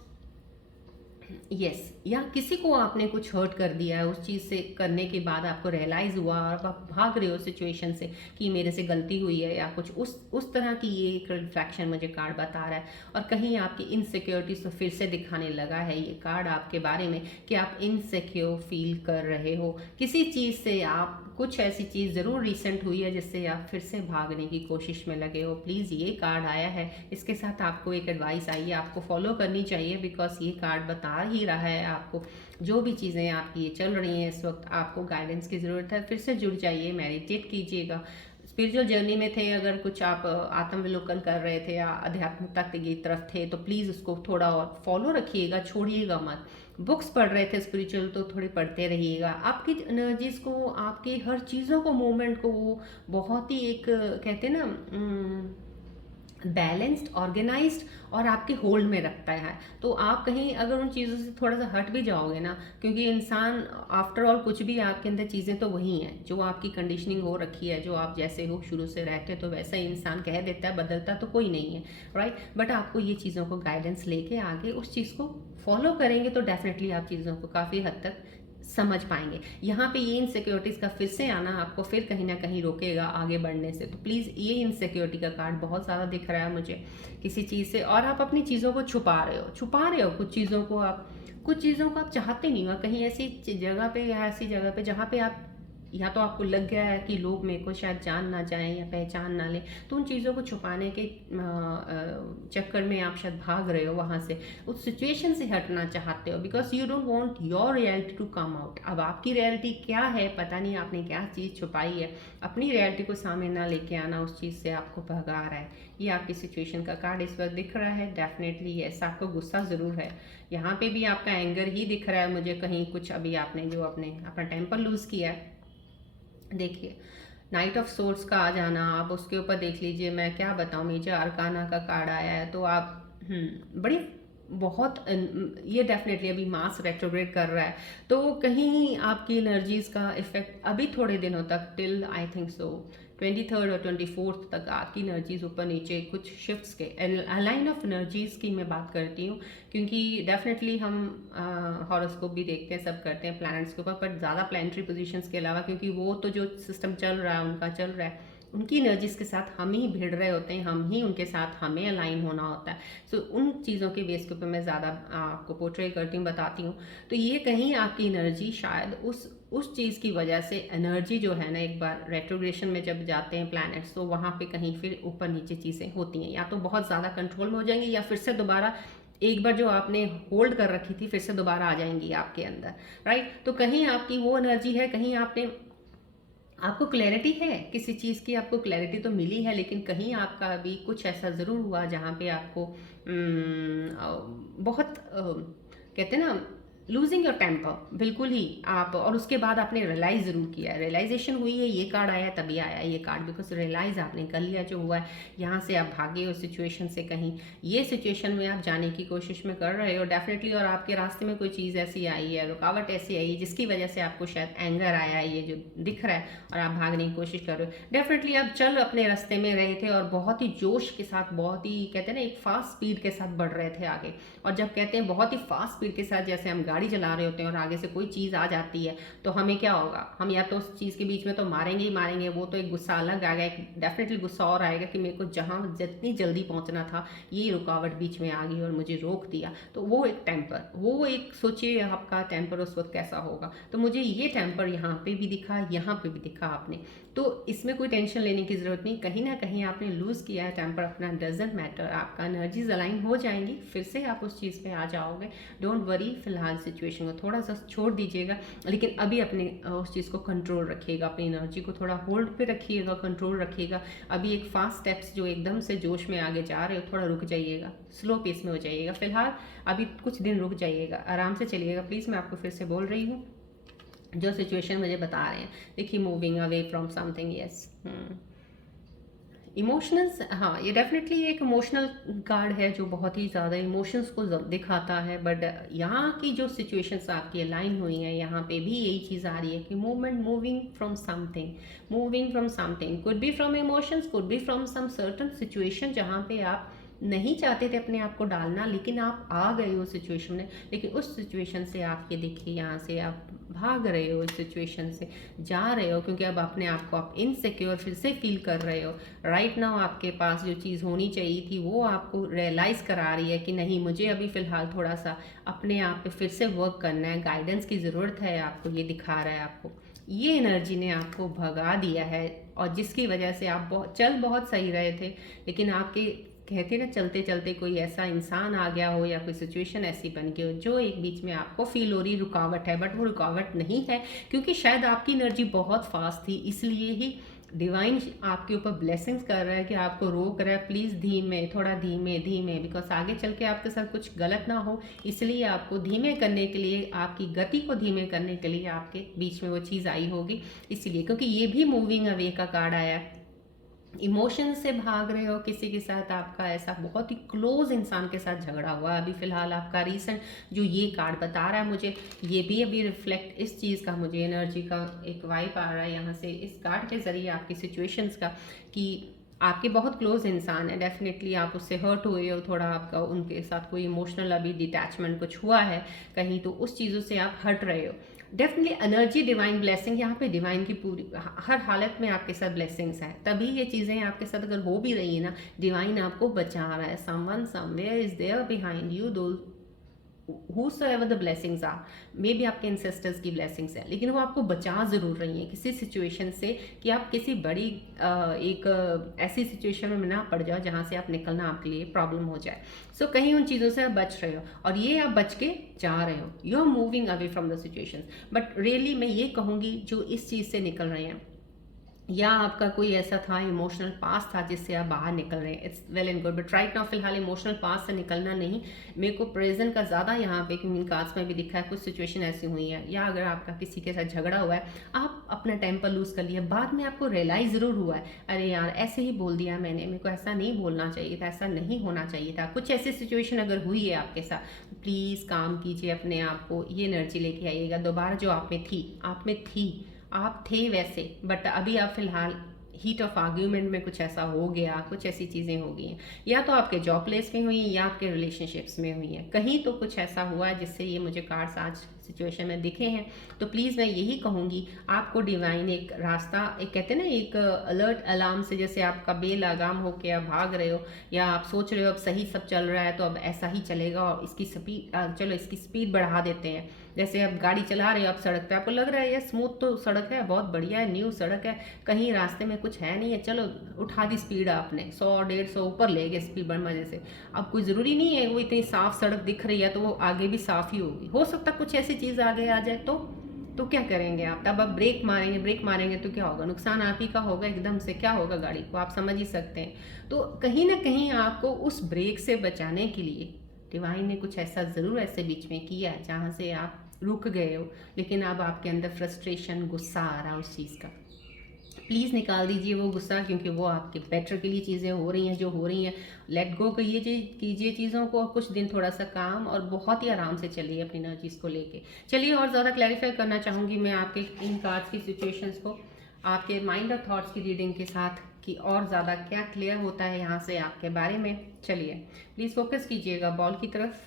यस या किसी को आपने कुछ हर्ट कर दिया है, उस चीज़ से करने के बाद आपको रियलाइज़ हुआ और अब आप भाग रहे हो सिचुएशन से कि मेरे से गलती हुई है या कुछ उस तरह की ये एक रिफ्लेक्शन मुझे कार्ड बता रहा है। और कहीं आपकी इनसिक्योरिटीज तो फिर से दिखाने लगा है ये कार्ड आपके बारे में कि आप इनसिक्योर फील कर रहे हो किसी चीज़ से। आप कुछ ऐसी चीज़ ज़रूर रिसेंट हुई है जिससे आप फिर से भागने की कोशिश में लगे हो। प्लीज़ ये कार्ड आया है, इसके साथ आपको एक एडवाइस आई है, आपको फॉलो करनी चाहिए बिकॉज ये कार्ड बता ही रहा है आपको जो भी चीज़ें आपकी ये चल रही हैं इस वक्त, आपको गाइडेंस की ज़रूरत है। फिर से जुड़ जाइए, मेडिटेट कीजिएगा। स्पिरिचुअल जर्नी में थे, अगर कुछ आप आत्मविलोकन कर रहे थे या आध्यात्मिकता की तरफ थे तो प्लीज़ उसको थोड़ा और फॉलो रखिएगा, छोड़िएगा मत। बुक्स पढ़ रहे थे स्पिरिचुअल तो थोड़ी पढ़ते रहिएगा। आपकी एनर्जीज को, आपकी हर चीज़ों को, मूवमेंट को वो बहुत ही एक कहते हैं ना बैलेंस्ड, ऑर्गेनाइज्ड और आपके होल्ड में रखता है। तो आप कहीं अगर उन चीज़ों से थोड़ा सा हट भी जाओगे ना, क्योंकि इंसान आफ्टर ऑल कुछ भी आपके अंदर चीज़ें तो वही हैं जो आपकी कंडीशनिंग हो रखी है, जो आप जैसे हो शुरू से रहते तो वैसा ही इंसान कह देता है, बदलता तो कोई नहीं है, राइट। बट आपको ये चीज़ों को गाइडेंस लेके आगे उस चीज़ को फॉलो करेंगे तो डेफिनेटली आप चीज़ों को काफ़ी हद तक समझ पाएंगे। यहाँ पे ये इनसिक्योरिटीज़ का फिर से आना आपको फिर कहीं ना कहीं रोकेगा आगे बढ़ने से। तो प्लीज़, ये इनसिक्योरिटी का कार्ड बहुत ज़्यादा दिख रहा है मुझे किसी चीज़ से, और आप अपनी चीज़ों को छुपा रहे हो कुछ चीज़ों को आप चाहते नहीं हो। कहीं ऐसी जगह पे या ऐसी जगह पे जहाँ पे आप, या तो आपको लग गया है कि लोग मेरे को शायद जान ना जाएं या पहचान ना लें, तो उन चीज़ों को छुपाने के चक्कर में आप शायद भाग रहे हो वहाँ से, उस सिचुएशन से हटना चाहते हो because you don't want your reality to come out. अब आपकी रियलिटी क्या है पता नहीं, आपने क्या चीज़ छुपाई है, अपनी रियलिटी को सामने ना लेके आना, उस चीज़ से आपको भगा रहा है। ये आपकी सिचुएशन का कार्ड इस वक्त दिख रहा है। डेफिनेटली यस, आपको गुस्सा ज़रूर है, यहाँ पे भी आपका एंगर ही दिख रहा है मुझे। कहीं कुछ अभी आपने जो अपना टेम्पर लूज़ किया है, देखिए नाइट ऑफ सोर्ट्स का आ जाना, आप उसके ऊपर देख लीजिए, मैं क्या बताऊँ, मेजर अरकाना का कार्ड आया है। तो आप बड़ी बहुत ये डेफिनेटली अभी मास रेट्रोग्रेड कर रहा है, तो कहीं आपकी एनर्जीज का इफेक्ट अभी थोड़े दिनों तक, till I think so 23rd और 24th तक आपकी एनर्जीज ऊपर नीचे कुछ शिफ्ट्स के अलाइन ऑफ एनर्जीज की मैं बात करती हूँ, क्योंकि डेफिनेटली हम हॉरोस्कोप भी देखते हैं, सब करते हैं प्लैनेट्स के ऊपर, पर ज़्यादा प्लानिटरी पोजीशंस के अलावा, क्योंकि वो तो जो सिस्टम चल रहा है उनका चल रहा है, उनकी एनर्जीज के साथ हम ही भिड़ रहे होते हैं, हम ही उनके साथ हमें अलाइन होना होता है। सो उन चीज़ों के बेस के ऊपर मैं ज़्यादा आपको पोर्ट्रे करती हूँ, बताती हूँ। तो ये कहीं आपकी एनर्जी शायद उस चीज़ की वजह से, एनर्जी जो है ना, एक बार रेट्रोग्रेशन में जब जाते हैं प्लैनेट्स तो वहाँ पे कहीं फिर ऊपर नीचे चीज़ें होती हैं, या तो बहुत ज़्यादा कंट्रोल में हो जाएंगी या फिर से दोबारा एक बार जो आपने होल्ड कर रखी थी फिर से दोबारा आ जाएंगी आपके अंदर, राइट। तो कहीं आपकी वो एनर्जी है, कहीं आपको क्लैरिटी है किसी चीज़ की, आपको क्लैरिटी तो मिली है, लेकिन कहीं आपका अभी कुछ ऐसा ज़रूर हुआ जहाँ पे आपको बहुत कहते हैं ना लूजिंग योर टेम्पर, बिल्कुल ही आप, और उसके बाद आपने रियलाइज़ ज़रूर किया है, रियलाइजेशन हुई है, ये कार्ड आया तभी आया ये कार्ड, बिकॉज रियलाइज़ आपने कर लिया जो हुआ है, यहाँ से आप भागे हो सिचुएशन से, कहीं ये सिचुएशन में आप जाने की कोशिश में कर रहे हो डेफिनेटली, और आपके रास्ते में कोई चीज़ ऐसी आई है, रुकावट ऐसी आई है जिसकी वजह से आपको शायद एंगर आया है, ये जो दिख रहा है, और आप भागने की कोशिश कर रहे हो। डेफिनेटली आप चल अपने रास्ते में रहे थे और बहुत ही जोश के साथ, बहुत ही कहते हैं ना एक फास्ट स्पीड के साथ बढ़ रहे थे आगे, और जब कहते हैं बहुत ही फास्ट स्पीड के साथ, जैसे हम गाड़ी चला रहे होते हैं और आगे से कोई चीज़ आ जाती है तो हमें क्या होगा, हम या तो उस चीज़ के बीच में तो मारेंगे ही मारेंगे, वो तो एक गुस्सा अलग आ गया, एक डेफिनेटली गुस्सा और आएगा कि मेरे को जहाँ जितनी जल्दी पहुँचना था ये रुकावट बीच में आ गई और मुझे रोक दिया। तो वो एक टेम्पर, वो एक सोचिए आपका टेम्पर उस वक्त कैसा होगा। तो मुझे ये टेम्पर यहाँ पे भी दिखा, यहाँ पे भी दिखा आपने, तो इसमें कोई टेंशन लेने की ज़रूरत नहीं, कहीं ना कहीं आपने लूज़ किया है टेम्पर अपना, डजेंट मैटर, आपका एनर्जीज अलाइन हो जाएंगी, फिर से आप उस चीज़ पे आ जाओगे, डोंट वरी। फिलहाल सिचुएशन को थोड़ा सा छोड़ दीजिएगा, लेकिन अभी अपने उस चीज़ को कंट्रोल रखिएगा, अपनी एनर्जी को थोड़ा होल्ड पे रखिएगा, कंट्रोल रखिएगा। अभी एक फास्ट स्टेप्स जो एकदम से जोश में आगे जा रहे हो, थोड़ा रुक जाइएगा, स्लो पेस में हो जाइएगा फिलहाल, अभी कुछ दिन रुक जाइएगा, आराम से चलिएगा प्लीज़। मैं आपको फिर से बोल रही हूँ, जो सिचुएशन मुझे बता रहे हैं, देखिए moving away from something, yes emotionals, हाँ ये डेफिनेटली एक इमोशनल कार्ड है जो बहुत ही ज़्यादा इमोशंस को दिखाता है। बट यहाँ की जो सिचुएशंस आपकी अलाइन हुई हैं, यहाँ पे भी यही चीज़ आ रही है कि movement, moving from something, moving from something, could be from emotions, could be from some certain situation जहाँ पे आप नहीं चाहते थे अपने आप को डालना, लेकिन आप आ गए हो सिचुएशन में। लेकिन उस सिचुएशन से आप ये देखिए, यहाँ से आप भाग रहे हो, इस सिचुएशन से जा रहे हो, क्योंकि अब अपने आप को आप इनसिक्योर फिर से फील कर रहे हो। राइट नाउ आपके पास जो चीज़ होनी चाहिए थी वो आपको रियलाइज़ करा रही है कि नहीं, मुझे अभी फ़िलहाल थोड़ा सा अपने आप पे फिर से वर्क करना है, गाइडेंस की ज़रूरत है आपको, ये दिखा रहा है आपको। ये एनर्जी ने आपको भगा दिया है, और जिसकी वजह से आप बहुत सही रहे थे, लेकिन आपके कहते ना चलते चलते कोई ऐसा इंसान आ गया हो या कोई सिचुएशन ऐसी बन गई हो जो एक बीच में आपको फील हो रही रुकावट है। बट वो रुकावट नहीं है, क्योंकि शायद आपकी एनर्जी बहुत फास्ट थी, इसलिए ही डिवाइन आपके ऊपर ब्लेसिंग्स कर रहा है कि आपको रोक रहा है, प्लीज़ धीमे, थोड़ा धीमे धीमे, बिकॉज आगे चल के आपके साथ कुछ गलत ना हो, इसलिए आपको धीमे करने के लिए, आपकी गति को धीमे करने के लिए आपके बीच में वो चीज़ आई होगी। इसीलिए, क्योंकि ये भी मूविंग अवे का कार्ड आया है, इमोशन से भाग रहे हो, किसी के साथ आपका ऐसा बहुत ही क्लोज इंसान के साथ झगड़ा हुआ है अभी फ़िलहाल आपका रिसेंट, जो ये कार्ड बता रहा है मुझे, ये भी अभी रिफ्लेक्ट इस चीज़ का, मुझे एनर्जी का एक वाइब आ रहा है यहाँ से इस कार्ड के ज़रिए आपकी सिचुएशंस का, कि आपके बहुत क्लोज इंसान है, डेफिनेटली आप उससे हर्ट हुए हो थोड़ा, आपका उनके साथ कोई इमोशनल अभी डिटैचमेंट कुछ हुआ है कहीं, तो उस चीज़ों से आप हट रहे हो। डेफिनेटली एनर्जी डिवाइन ब्लेसिंग, यहाँ पे डिवाइन की पूरी हर हालत में आपके साथ ब्लेसिंग्स है, तभी ये चीज़ें आपके साथ अगर हो भी रही है ना, डिवाइन आपको बचा रहा है। Someone somewhere is there behind you, though whosoever the blessings are, may भी आपके इंसेस्टर्स की ब्लेसिंग्स है, लेकिन वो आपको बचा ज़रूर रही हैं किसी सिचुएशन से, कि आप किसी बड़ी एक ऐसी सिचुएशन में ना पड़ जाओ जहाँ से आप निकलना आपके लिए प्रॉब्लम हो जाए। सो कहीं उन चीज़ों से आप बच रहे हो, और ये आप बच के जा रहे हो, you are moving away from the situation. But really मैं ये कहूँगी, जो इस चीज़ से निकल रहे हैं, या आपका कोई ऐसा था इमोशनल पास था जिससे आप बाहर निकल रहे हैं, it's well and good, but right now फिलहाल इमोशनल पास से निकलना नहीं, मेरे को प्रेजेंट का ज़्यादा यहाँ पे क्योंकि कार्ड्स में भी दिखा है, कुछ सिचुएशन ऐसी हुई है, या अगर आपका किसी के साथ झगड़ा हुआ है, आप अपना टेम्पर लूज़ कर लिया, बाद में आपको रियलाइज़ ज़रूर हुआ है, अरे यार ऐसे ही बोल दिया मैंने, मेरे को ऐसा नहीं बोलना चाहिए था, ऐसा नहीं होना चाहिए था। कुछ ऐसी सिचुएशन अगर हुई है आपके साथ, प्लीज़ काम कीजिए अपने आप को, ये एनर्जी लेके आइएगा दोबारा, जो आप में थी, आप थे वैसे, बट अभी आप फिलहाल हीट ऑफ आर्ग्यूमेंट में कुछ ऐसा हो गया, कुछ ऐसी चीज़ें हो गई हैं, या तो आपके जॉब प्लेस में हुई या आपके रिलेशनशिप्स में हुई हैं, कहीं तो कुछ ऐसा हुआ है जिससे ये मुझे कार्ड्स आज सिचुएशन में दिखे हैं। तो प्लीज़ मैं यही कहूँगी, आपको डिवाइन एक रास्ता, एक कहते हैं ना, एक अलर्ट अलार्म से, जैसे आपका बेल लगाम हो के आप भाग रहे हो, या आप सोच रहे हो अब सही सब चल रहा है तो अब ऐसा ही चलेगा, और इसकी स्पीड, चलो इसकी स्पीड बढ़ा देते हैं। जैसे आप गाड़ी चला रहे हो, आप सड़क पे, आपको लग रहा है ये स्मूथ तो सड़क है, बहुत बढ़िया है, न्यू सड़क है, कहीं रास्ते में कुछ है नहीं है, चलो उठा दी स्पीड आपने, 100-150 ऊपर ले गए स्पीड बढ़ मजे से। अब कोई ज़रूरी नहीं है वो इतनी साफ सड़क दिख रही है तो वो आगे भी साफ ही होगी, हो सकता कुछ ऐसी चीज़ आगे आ जाए, तो क्या करेंगे आप तब? आप ब्रेक मारेंगे तो क्या होगा? नुकसान आप ही का होगा, एकदम से क्या होगा गाड़ी को, आप समझ ही सकते हैं। तो कहीं ना कहीं आपको उस ब्रेक से बचाने के लिए डिवाइन ने कुछ ऐसा ज़रूर ऐसे बीच में किया है जहाँ से आप रुक गए हो, लेकिन अब आपके अंदर फ्रस्ट्रेशन, गुस्सा आ रहा है उस चीज़ का। प्लीज़ निकाल दीजिए वो गुस्सा, क्योंकि वो आपके बेटर के लिए चीज़ें हो रही हैं जो हो रही हैं। लेट गो कीजिए चीज़ों को, कुछ दिन थोड़ा सा काम और बहुत ही आराम से चलिए अपनी एनर्जीज़ को लेके। चलिए, और ज़्यादा क्लैरिफाई करना चाहूँगी मैं आपके इन कार्ड्स की सिचुएशंस को आपके माइंड और थॉट्स की रीडिंग के साथ, कि और ज़्यादा क्या क्लियर होता है यहाँ से आपके बारे में। चलिए प्लीज़ फोकस कीजिएगा बॉल की तरफ।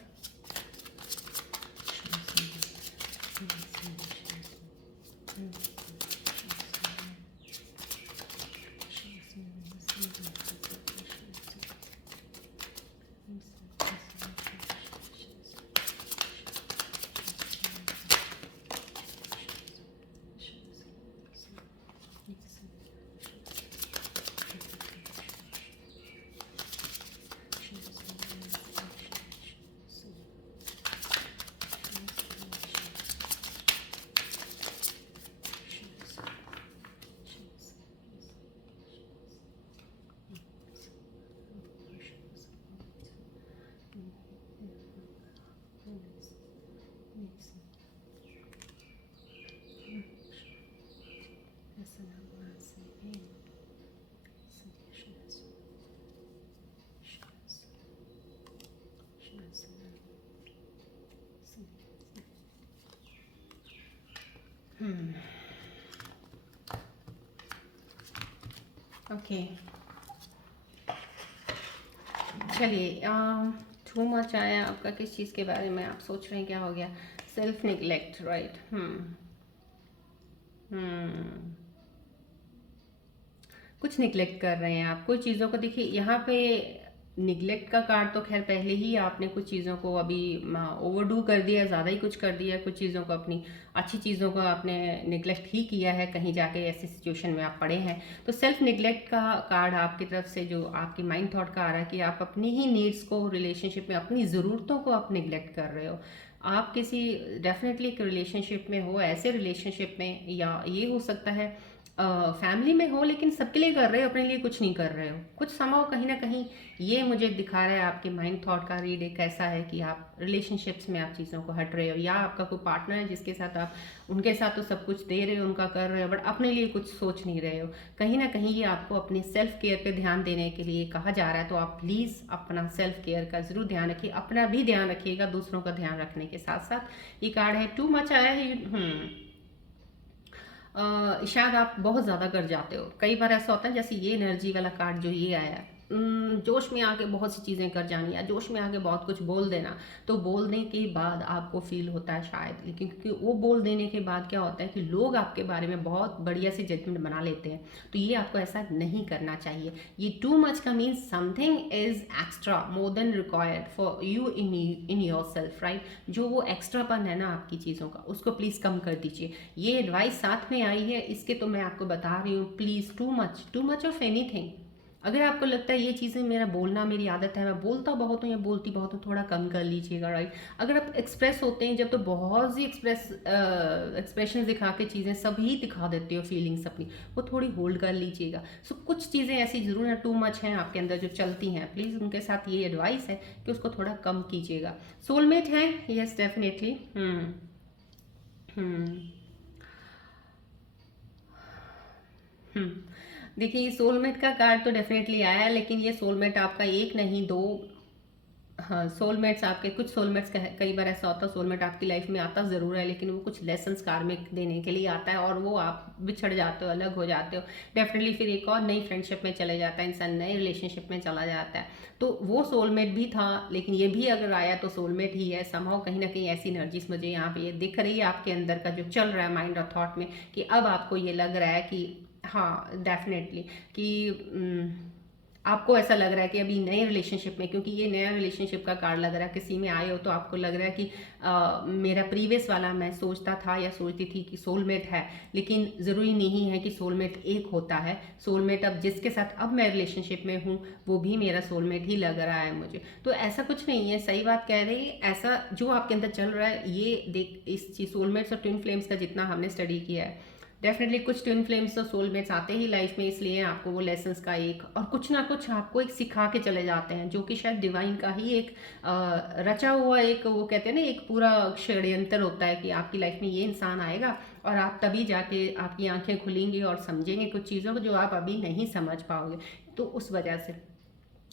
ओके, चलिए, टू मच आया आपका। किस चीज़ के बारे में आप सोच रहे हैं, क्या हो गया? Self neglect, right. हम्म कुछ निगलेक्ट कर रहे हैं आप कुछ चीज़ों को। देखिए यहाँ पे निगलेक्ट का कार्ड तो खैर पहले ही आपने कुछ चीज़ों को अभी ओवरडू कर दिया, ज़्यादा ही कुछ कर दिया, कुछ चीज़ों को, अपनी अच्छी चीज़ों को आपने निगलेक्ट ही किया है, कहीं जाके ऐसी सिचुएशन में आप पड़े हैं। तो सेल्फ निगलेक्ट का कार्ड आपकी तरफ से जो आपकी माइंड थॉट का आ रहा है कि आप अपनी ही नीड्स को रिलेशनशिप में, अपनी ज़रूरतों को आप निगलेक्ट कर रहे हो। आप किसी डेफिनेटली एक रिलेशनशिप में हो, ऐसे रिलेशनशिप में, या ये हो सकता है फैमिली में हो, लेकिन सबके लिए कर रहे हो, अपने लिए कुछ नहीं कर रहे हो। कुछ समाव कहीं ना कहीं ये मुझे दिखा रहा है, आपके माइंड थॉट का रीड एक ऐसा है कि आप रिलेशनशिप्स में आप चीज़ों को हट रहे हो, या आपका कोई पार्टनर है जिसके साथ आप उनके साथ तो सब कुछ दे रहे हो, उनका कर रहे हो, बट अपने लिए कुछ सोच नहीं रहे हो। कहीं ना कहीं ये आपको अपनी सेल्फ केयर पे ध्यान देने के लिए कहा जा रहा है। तो आप प्लीज़ अपना सेल्फ केयर का ज़रूर ध्यान रखिए, अपना भी ध्यान रखिएगा, दूसरों का ध्यान रखने के साथ साथ। ये कार्ड है टू मच आया है। शायद आप बहुत ज़्यादा कर जाते हो। कई बार ऐसा होता है, जैसे ये एनर्जी वाला कार्ड जो ये आया है, जोश में आके बहुत सी चीज़ें कर जानी, या जोश में आके बहुत कुछ बोल देना। तो बोलने के बाद आपको फील होता है शायद, लेकिन क्योंकि वो बोल देने के बाद क्या होता है कि लोग आपके बारे में बहुत बढ़िया सी जजमेंट बना लेते हैं। तो ये आपको ऐसा नहीं करना चाहिए। ये टू मच का means something is extra more than required for you in your self, right. जो वो एक्स्ट्रापन है ना आपकी चीज़ों का, उसको प्लीज़ कम कर दीजिए। ये एडवाइस साथ में आई है, इसके तो मैं आपको बता रही हूँ, please too much of anything. अगर आपको लगता है ये चीज़ें, मेरा बोलना मेरी आदत है, मैं बोलता बहुत हूँ या बोलती बहुत हूँ, थोड़ा कम कर लीजिएगा, राइट। अगर आप एक्सप्रेस होते हैं जब, तो बहुत सी एक्सप्रेशन दिखा के चीज़ें सभी दिखा देते हो, फीलिंग्स अपनी, वो थोड़ी होल्ड कर लीजिएगा। सो कुछ चीज़ें ऐसी ज़रूर है टू मच हैं आपके अंदर जो चलती हैं, प्लीज़ उनके साथ ये एडवाइस है कि उसको थोड़ा कम कीजिएगा। सोलमेट है, यस डेफिनेटली। हम्म हम्म देखिए, ये सोलमेट का कार्ड तो डेफिनेटली आया है, लेकिन ये सोलमेट आपका एक नहीं दो, हाँ, सोलमेट्स आपके, कुछ सोलमेट्स कई बार ऐसा होता है, सोलमेट आपकी लाइफ में आता ज़रूर है, लेकिन वो कुछ लेसन्स कार्मिक देने के लिए आता है, और वो आप बिछड़ जाते हो, अलग हो जाते हो। डेफिनेटली फिर एक और नई फ्रेंडशिप में चले जाता है इंसान, नए रिलेशनशिप में चला जाता है। तो वो सोलमेट भी था, लेकिन ये भी अगर आया तो सोलमेट ही है। समहाउ कहीं ना कहीं ऐसी एनर्जीज मुझे यहाँ पे ये दिख रही है आपके अंदर का जो चल रहा है माइंड और थॉट में, कि अब आपको ये लग रहा है कि हाँ डेफिनेटली, कि आपको ऐसा लग रहा है कि अभी नए रिलेशनशिप में, क्योंकि ये नया रिलेशनशिप का कार्ड लग रहा है, किसी में आए हो तो आपको लग रहा है कि मेरा प्रीवियस वाला, मैं सोचता था या सोचती थी कि सोलमेट है, लेकिन ज़रूरी नहीं है कि सोलमेट एक होता है। सोलमेट अब जिसके साथ अब मैं रिलेशनशिप में हूँ वो भी मेरा सोलमेट ही लग रहा है मुझे। तो ऐसा कुछ नहीं है, सही बात कह रही है। ऐसा जो आपके अंदर चल रहा है, ये देख, इस चीज़ सोलमेट्स और ट्विन फ्लेम्स का जितना हमने स्टडी किया है, डेफिनेटली कुछ ट्विन फ्लेम्स और सोलमेट्स आते ही लाइफ में, इसलिए आपको वो लेसन्स का एक और कुछ ना कुछ आपको एक सिखा के चले जाते हैं, जो कि शायद डिवाइन का ही एक रचा हुआ एक, वो कहते हैं ना, एक पूरा षड्यंत्र होता है कि आपकी लाइफ में ये इंसान आएगा और आप तभी जाके आपकी आंखें खुलेंगी और समझेंगे कुछ चीज़ों को जो आप अभी नहीं समझ पाओगे। तो उस वजह से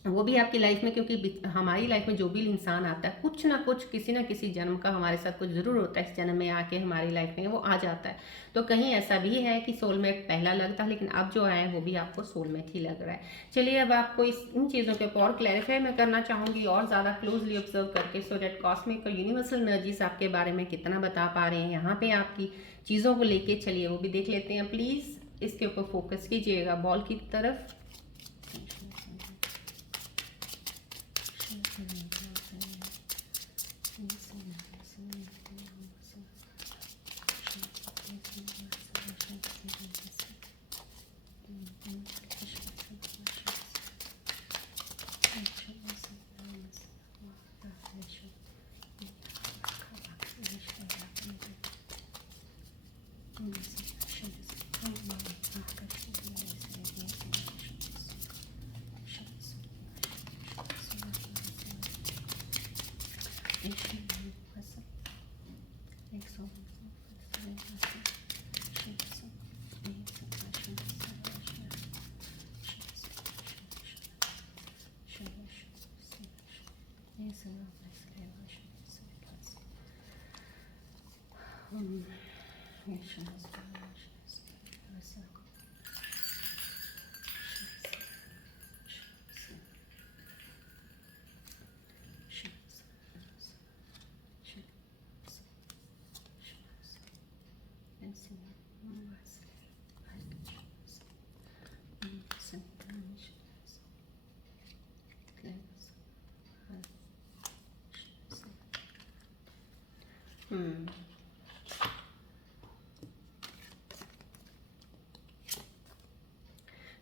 वो भी आपकी लाइफ में, क्योंकि हमारी लाइफ में जो भी इंसान आता है, कुछ ना कुछ, किसी ना किसी जन्म का हमारे साथ कुछ ज़रूर होता है, इस जन्म में आके हमारी लाइफ में वो आ जाता है। तो कहीं ऐसा भी है कि सोलमेट पहला लगता है, लेकिन अब जो आया है वो भी आपको सोलमेट ही लग रहा है। चलिए, अब आपको इन चीज़ों के ऊपर और क्लैरिफाई मैं करना चाहूँगी, और ज़्यादा क्लोजली ऑब्जर्व करके, सो डेट कॉस्मिक और यूनिवर्सल एनर्जीज आपके बारे में कितना बता पा रहे हैं यहाँ पे आपकी चीज़ों को लेके। चलिए वो भी देख लेते हैं। प्लीज़ इसके ऊपर फोकस कीजिएगा, बॉल की तरफ।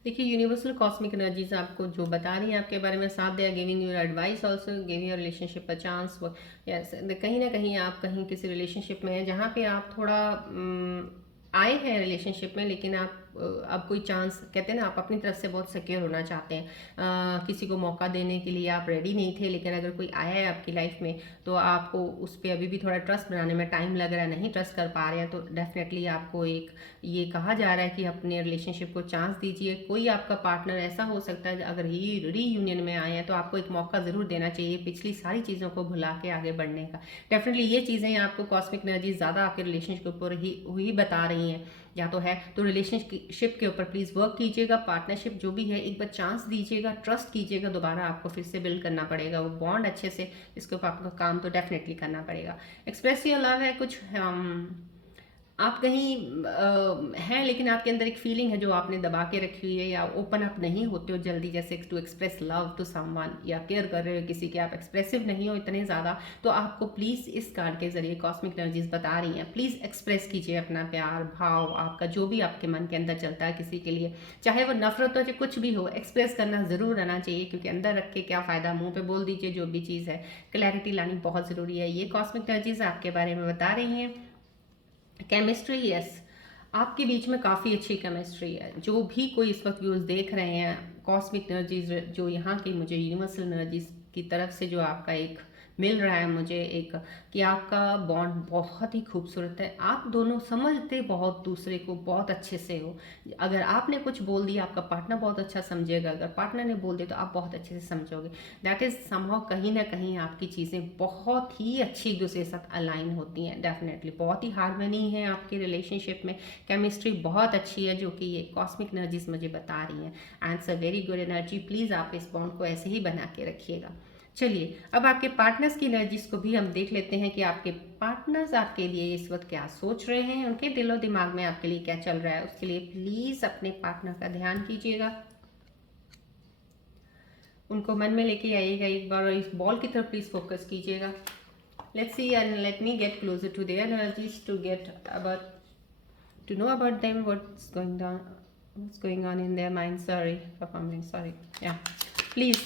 देखिए, यूनिवर्सल कॉस्मिक एनर्जीज आपको जो बता रही हैं आपके बारे में, साथ they are giving you advice also, giving your relationship a chance. Yes, कहीं ना कहीं आप कहीं किसी रिलेशनशिप में हैं जहाँ पे आप थोड़ा आए हैं रिलेशनशिप में, लेकिन आप अब कोई चांस, कहते हैं ना, आप अपनी तरफ से बहुत सिक्योर होना चाहते हैं, किसी को मौका देने के लिए आप रेडी नहीं थे, लेकिन अगर कोई आया है आपकी लाइफ में तो आपको उस पर अभी भी थोड़ा ट्रस्ट बनाने में टाइम लग रहा है, नहीं ट्रस्ट कर पा रहे हैं, तो डेफिनेटली आपको एक ये कहा जा रहा है कि अपने रिलेशनशिप को चांस दीजिए। कोई आपका पार्टनर ऐसा हो सकता है अगर रीयूनियन में आए हैं तो आपको एक मौका ज़रूर देना चाहिए पिछली सारी चीज़ों को भुला के आगे बढ़ने का। डेफिनेटली ये चीज़ें आपको कॉस्मिक एनर्जी ज़्यादा आपके रिलेशनशिप के ऊपर ही बता रही हैं, या तो है तो रिलेशनशिप के ऊपर प्लीज़ वर्क कीजिएगा। पार्टनरशिप जो भी है एक बार चांस दीजिएगा, ट्रस्ट कीजिएगा, दोबारा आपको फिर से बिल्ड करना पड़ेगा वो बॉन्ड अच्छे से, इसके ऊपर आपको काम तो डेफिनेटली करना पड़ेगा। एक्सप्रेस योर लव है कुछ, आप कहीं हैं लेकिन आपके अंदर एक फीलिंग है जो आपने दबा के रखी हुई है, या ओपन अप नहीं होते हो जल्दी, जैसे to express love to someone, या केयर कर रहे हो किसी के, आप एक्सप्रेसिव नहीं हो इतने ज़्यादा, तो आपको प्लीज़ इस कार्ड के जरिए कॉस्मिक एनर्जीज बता रही हैं, प्लीज़ एक्सप्रेस कीजिए अपना प्यार भाव, आपका जो भी आपके मन के अंदर चलता है किसी के लिए, चाहे वो नफरत हो चाहे कुछ भी हो, एक्सप्रेस करना ज़रूर आना चाहिए, क्योंकि अंदर रख के क्या फ़ायदा, मुँह पे बोल दीजिए जो भी चीज़ है। क्लैरिटी लानी बहुत ज़रूरी है, ये कॉस्मिक एनर्जीज आपके बारे में बता रही हैं। केमिस्ट्री, यस, आपके बीच में काफ़ी अच्छी केमिस्ट्री है। जो भी कोई इस वक्त व्यूज़ देख रहे हैं, कॉस्मिक एनर्जीज जो यहाँ की मुझे यूनिवर्सल एनर्जीज की तरफ से जो आपका एक मिल रहा है मुझे एक, कि आपका बॉन्ड बहुत ही खूबसूरत है, आप दोनों समझते बहुत दूसरे को बहुत अच्छे से हो। अगर आपने कुछ बोल दिया आपका पार्टनर बहुत अच्छा समझेगा, अगर पार्टनर ने बोल दिया तो आप बहुत अच्छे से समझोगे। दैट इज़ समहाउ कहीं ना कहीं आपकी चीज़ें बहुत ही अच्छी एक दूसरे के साथ अलाइन होती हैं। डेफिनेटली बहुत ही हार्मनी है आपके रिलेशनशिप में, केमिस्ट्री बहुत अच्छी है, जो कि ये कॉस्मिक एनर्जीज मुझे बता रही हैं। And it's a very good energy, please आप इस बॉन्ड को ऐसे ही बना के रखिएगा। चलिए अब आपके पार्टनर्स की एनर्जीज को भी हम देख लेते हैं कि आपके पार्टनर्स आपके लिए इस वक्त क्या सोच रहे हैं, उनके दिलो दिमाग में आपके लिए क्या चल रहा है। उसके लिए प्लीज़ अपने पार्टनर का ध्यान कीजिएगा, उनको मन में लेके आइएगा एक बार, और इस बॉल की तरफ प्लीज़ फोकस कीजिएगा। Let's see and let me get closer to their energies to get about to know about them, what's going on in their mind. Sorry for fumbling, sorry. Yeah, please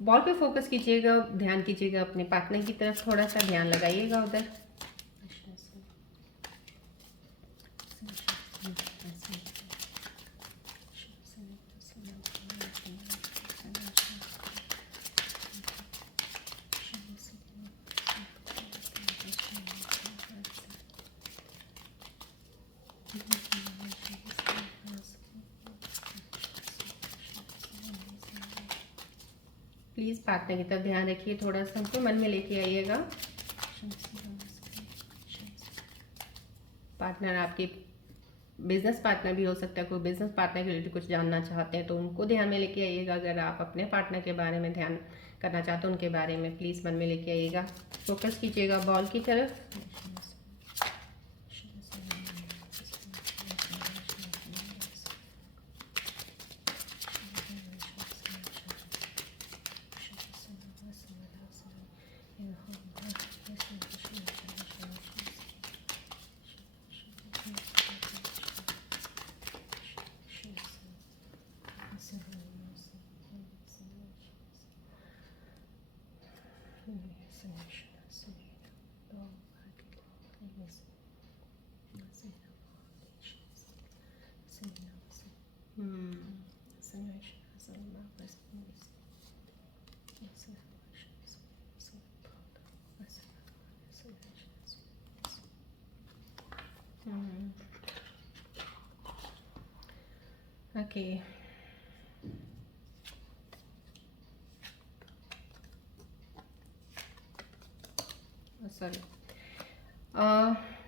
ball पे focus कीजिएगा, ध्यान कीजिएगा अपने partner की तरफ, थोड़ा सा ध्यान लगाइएगा उधर। प्लीज़ पार्टनर की तरफ ध्यान रखिए, थोड़ा सा हमको मन में लेके आइएगा। पार्टनर आपके बिजनेस पार्टनर भी हो सकता है, कोई बिजनेस पार्टनर के रिलेटेड कुछ जानना चाहते हैं तो उनको ध्यान में लेके आइएगा। अगर आप अपने पार्टनर के बारे में ध्यान करना चाहते हैं उनके बारे में प्लीज़ मन में लेके आइएगा, फोकस कीजिएगा बॉल की तरफ। Okay. सॉरी,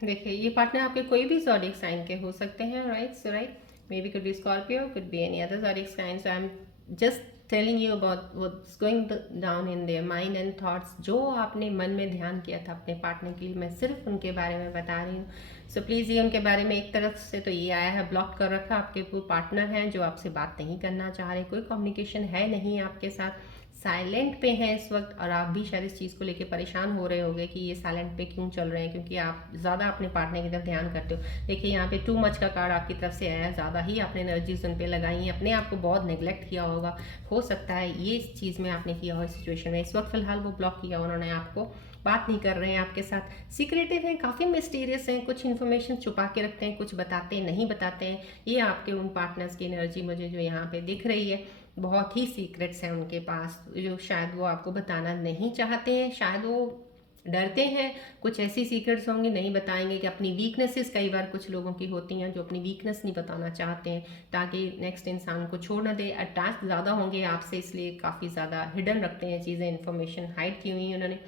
देखिए ये पार्टनर आपके कोई भी ज़ोडिएक साइन के हो सकते हैं, right? So right, maybe could be Scorpio, could be any other zodiac sign. So I am just telling you about what's going down in their mind and thoughts. जो आपने मन में ध्यान किया था अपने पार्टनर के लिए, मैं सिर्फ उनके बारे में बता रही हूँ. सो प्लीज़ ये उनके बारे में एक तरफ से तो ये आया है, ब्लॉक कर रखा. आपके कोई पार्टनर हैं जो आपसे बात नहीं करना चाह रहे, कोई कम्युनिकेशन है नहीं आपके साथ, साइलेंट पे हैं इस वक्त. और आप भी शायद इस चीज़ को लेके परेशान हो रहे होंगे कि ये साइलेंट पे क्यों चल रहे हैं, क्योंकि आप ज़्यादा अपने पार्टनर की तरफ ध्यान करते हो. देखिए यहाँ पे टू मच का कार्ड आपकी तरफ से आया है, ज़्यादा ही आपने एनर्जीज उन पे लगाई हैं, अपने आप को बहुत नेग्लेक्ट किया होगा. हो सकता है ये इस चीज़ में आपने किया हो इस सिचुएशन में. इस वक्त फिलहाल वो ब्लॉक किया उन्होंने आपको, बात नहीं कर रहे हैं आपके साथ, सीक्रेटिव हैं, काफ़ी मिस्टीरियस हैं, कुछ इन्फॉर्मेशन छुपा के रखते हैं, कुछ बताते नहीं बताते हैं. ये आपके उन पार्टनर्स की एनर्जी मुझे जो यहाँ पे दिख रही है, बहुत ही सीक्रेट्स हैं उनके पास जो शायद वो आपको बताना नहीं चाहते हैं, शायद वो डरते हैं. कुछ ऐसी सीक्रेट्स होंगी नहीं बताएंगे कि अपनी वीकनेसेस कई बार कुछ लोगों की होती हैं जो अपनी वीकनेस नहीं बताना चाहते हैं ताकि नेक्स्ट इंसान को छोड़ ना दे. अटैच ज़्यादा होंगे आपसे, इसलिए काफ़ी ज़्यादा हिडन रखते हैं चीज़ें, इन्फॉर्मेशन हाइड की हुई है उन्होंने.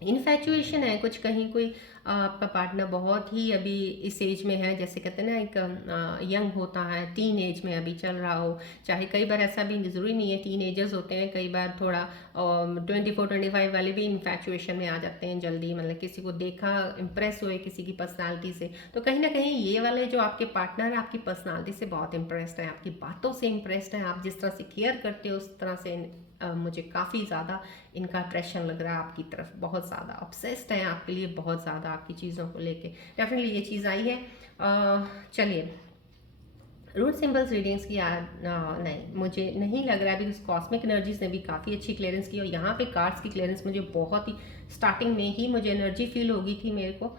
इन्फैचुएशन है कुछ, कहीं कोई आपका पार्टनर बहुत ही अभी इस एज में है, जैसे कहते हैं ना एक यंग होता है, टीन एज में अभी चल रहा हो. चाहे कई बार ऐसा भी ज़रूरी नहीं है, टीन एजर्स होते हैं कई बार थोड़ा 24-25 वाले भी इन्फैचुएशन में आ जाते हैं जल्दी. मतलब किसी को देखा, इम्प्रेस हुए किसी की पर्सनालिटी से, तो कहीं ना कहीं ये वाले जो आपके पार्टनर है आपकी पर्सनालिटी से बहुत इम्प्रेस्ड है, आपकी बातों से इम्प्रेस्ड है, आप जिस तरह से केयर करते हो उस तरह से मुझे काफ़ी ज़्यादा इनका अट्रैक्शन लग रहा है आपकी तरफ. बहुत ज़्यादा ऑब्सेस्ड हैं आपके लिए, बहुत ज़्यादा आपकी चीज़ों को लेके. डेफिनेटली ये चीज़ आई है. चलिए रूट सिंबल्स रीडिंग्स की नहीं, मुझे नहीं लग रहा है बिकॉज कॉस्मिक एनर्जीज ने भी काफ़ी अच्छी क्लियरेंस की. और यहाँ पे कार्ड्स की क्लियरेंस मुझे बहुत ही स्टार्टिंग में ही मुझे एनर्जी फील होगी थी मेरे को.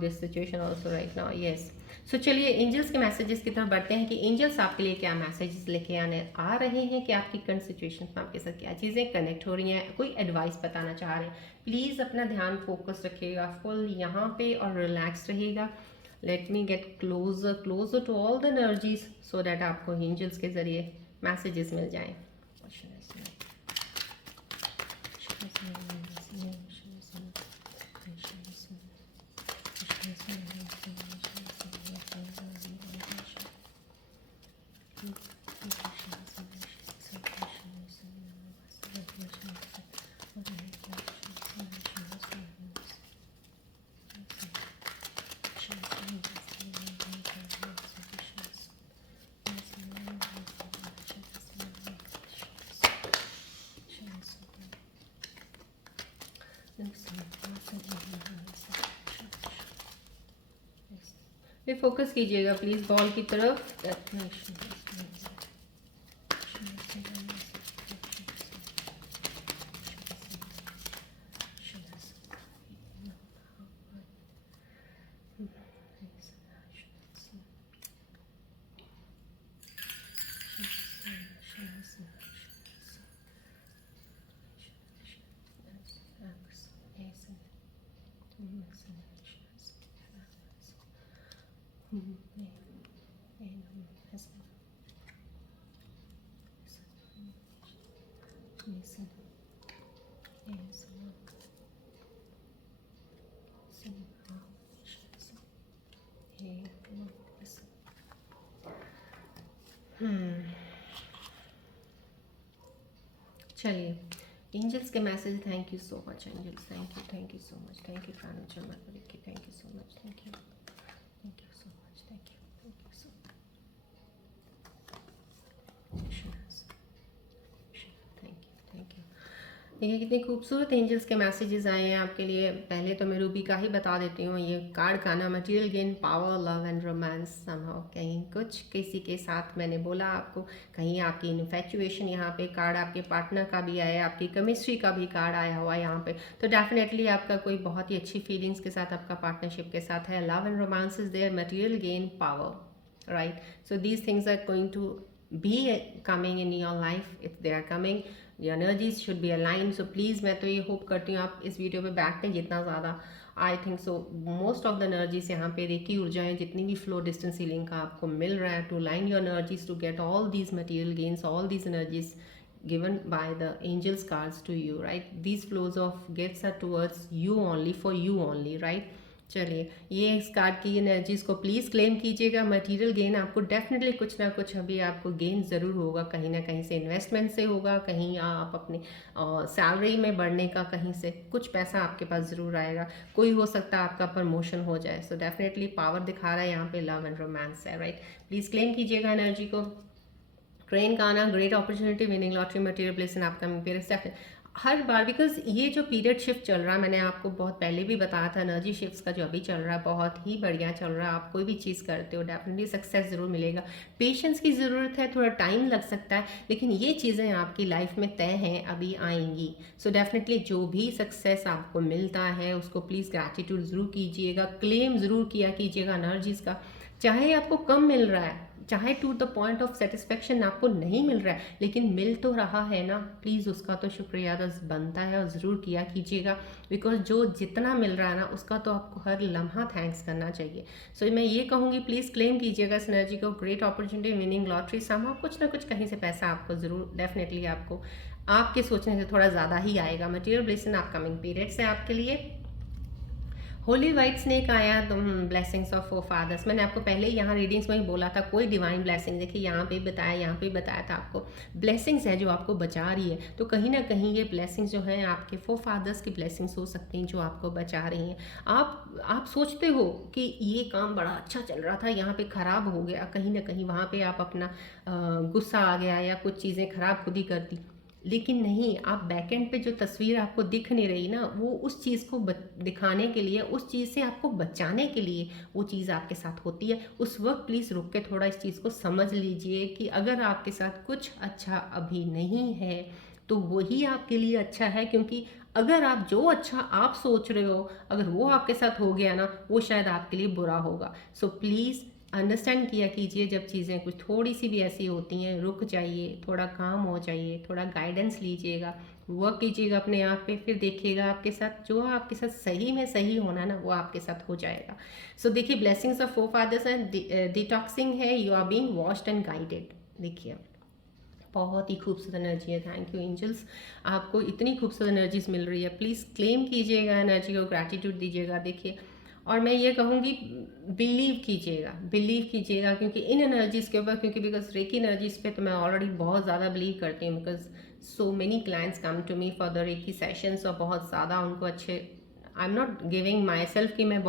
This situation also right now, yes. So चलिए एंजल्स के मैसेजेस की तरफ बढ़ते हैं कि एंजल्स आपके लिए क्या मैसेजेस लेके आने आ रहे हैं, कि आपकी करंट सिचुएशन में आपके साथ क्या चीज़ें कनेक्ट हो रही हैं, कोई एडवाइस बताना चाह रहे हैं. प्लीज़ अपना ध्यान फोकस रखिएगा फुल यहाँ पे और रिलैक्स रहिएगा. Let me get closer to all the energies so that आपको एंजल्स के ज़रिए मैसेजेस मिल जाएं. पे फोकस कीजिएगा प्लीज बॉल की तरफ. चलिए एंजल्स के message. Thank you so much angels, thank you so much, thank you Prana Sharma, thank you so much, thank you so much, thank you so much, thank you. देखिए कितने खूबसूरत एंजल्स के messages आए हैं आपके लिए. पहले तो मैं रूबी का ही बता देती हूँ. ये कार्ड का ना material gain, power, love and romance. Somehow कहीं कुछ किसी के साथ मैंने बोला आपको, कहीं आपकी इन्फैचुएशन, यहाँ पे कार्ड आपके पार्टनर का भी आया, आपकी केमिस्ट्री का भी कार्ड आया हुआ है यहाँ पे. तो डेफिनेटली आपका कोई बहुत ही अच्छी फीलिंग्स के साथ आपका पार्टनरशिप के साथ है. Love and romance is there, material gain, power, right. So these things are going to be coming in your life. If they are coming, the energies should be aligned. So please मैं तो ये hope करती हूँ आप इस video पे बैठते हैं जितना ज़्यादा. आई think so most of the energies यहाँ पे रेकी ऊर्जाएं जितनी भी फ्लो डिस्टेंस हीलिंग का आपको मिल रहा है, to line your energies to get all these material gains, all these energies given by the angels cards to you, right? These flows of gifts are towards you only, for you only, right? चलिए, ये इस card की energies को please claim कीजिएगा। Material gain आपको definitely कुछ ना कुछ अभी आपको गेन ज़रूर होगा, कहीं न कहीं से इन्वेस्टमेंट से होगा, कहीं आप अपने सैलरी में बढ़ने का कहीं से कुछ पैसा आपके पास ज़रूर आएगा। कोई हो सकता है आपका प्रमोशन हो जाए। सो डेफ़िनेटली पावर दिखा रहा है यहाँ पे, लव एंड रोमांस है, राइट? प्लीज़ क्लेम कीजिएगा एनर्जी को। ट्रेन का आना, great opportunity, winning lottery, material place in upcoming periods. Her bar because ये जो पीरियड शिफ्ट चल रहा है, मैंने आपको बहुत पहले भी बताया था, एनर्जी शिफ्ट्स का जो अभी चल रहा है बहुत ही बढ़िया चल रहा है। आप कोई भी चीज़ करते हो डेफिनेटली सक्सेस ज़रूर मिलेगा। पेशेंस की ज़रूरत है, थोड़ा टाइम लग सकता है, लेकिन ये चीज़ें आपकी लाइफ में तय हैं, अभी आएंगी। सो डेफिनेटली जो भी सक्सेस आपको मिलता है उसको प्लीज़ ग्रैटिट्यूड ज़रूर कीजिएगा, क्लेम ज़रूर किया कीजिएगा एनर्जीज़ का। चाहे आपको कम मिल रहा है, चाहे to the point of satisfaction आपको नहीं मिल रहा है, लेकिन मिल तो रहा है ना, प्लीज़ उसका तो शुक्रिया अदा बनता है और ज़रूर किया कीजिएगा। बिकॉज जो जितना मिल रहा है ना उसका तो आपको हर लम्हा थैंक्स करना चाहिए। सो मैं ये कहूँगी प्लीज़ क्लेम कीजिएगा इस एनर्जी को। ग्रेट अपॉर्चुनिटी, विनिंग लॉटरी, समा कुछ ना कुछ कहीं से पैसा आपको ज़रूर डेफिनेटली आपको आपके सोचने से थोड़ा ज़्यादा ही आएगा। मटेरियल ब्लेसिंग अपकमिंग पीरियड से आपके लिए। होली वाइट स्नेक आया, तुम ब्लेसिंग्स ऑफ फोर फादर्स। मैंने आपको पहले ही यहाँ रीडिंग्स में ही बोला था, कोई डिवाइन ब्लेसिंग, देखिए यहाँ पे बताया, यहाँ पे बताया था आपको ब्लेसिंग्स है जो आपको बचा रही है। तो कहीं ना कहीं ये ब्लेसिंग्स जो हैं आपके फोर फादर्स की ब्लेसिंग्स हो सकती हैं जो आपको बचा रही हैं। आप सोचते हो कि ये काम बड़ा अच्छा चल रहा था, यहाँ पे ख़राब हो गया, कहीं ना कहीं वहाँ पे आप अपना गुस्सा आ गया या कुछ चीज़ें ख़राब खुद ही कर दी, लेकिन नहीं, आप बैकएंड पे जो तस्वीर आपको दिख नहीं रही ना, वो उस चीज़ को दिखाने के लिए, उस चीज़ से आपको बचाने के लिए वो चीज़ आपके साथ होती है। उस वक्त प्लीज़ रुक के थोड़ा इस चीज़ को समझ लीजिए कि अगर आपके साथ कुछ अच्छा अभी नहीं है तो वही आपके लिए अच्छा है, क्योंकि अगर आप जो अच्छा आप सोच रहे हो अगर वो आपके साथ हो गया ना, वो शायद आपके लिए बुरा होगा। सो प्लीज़ अंडरस्टैंड किया कीजिए, जब चीज़ें कुछ थोड़ी सी भी ऐसी होती हैं, रुक जाइए, थोड़ा काम हो जाइए, थोड़ा गाइडेंस लीजिएगा, वर्क कीजिएगा अपने आप पे, फिर देखिएगा आपके साथ जो आपके साथ सही में सही होना ना वो आपके साथ हो जाएगा। सो देखिए, blessings of four fathers and detoxing है, you are being washed and guided. देखिए बहुत ही खूबसूरत एनर्जी है। थैंक यू एंजल्स, आपको इतनी खूबसूरत एनर्जीज मिल रही है। प्लीज़ क्लेम कीजिएगा एनर्जी को, ग्रैटिट्यूड दीजिएगा। देखिए, और मैं ये कहूँगी बिलीव कीजिएगा, बिलीव कीजिएगा, क्योंकि इन एनर्जीज़ के ऊपर, क्योंकि बिकॉज रेकी एनर्जीज़ पे तो मैं ऑलरेडी बहुत ज़्यादा बिलीव करती हूँ, because so many clients come to me for the reiki sessions, और बहुत ज़्यादा उनको अच्छे, I am not giving myself कि मैं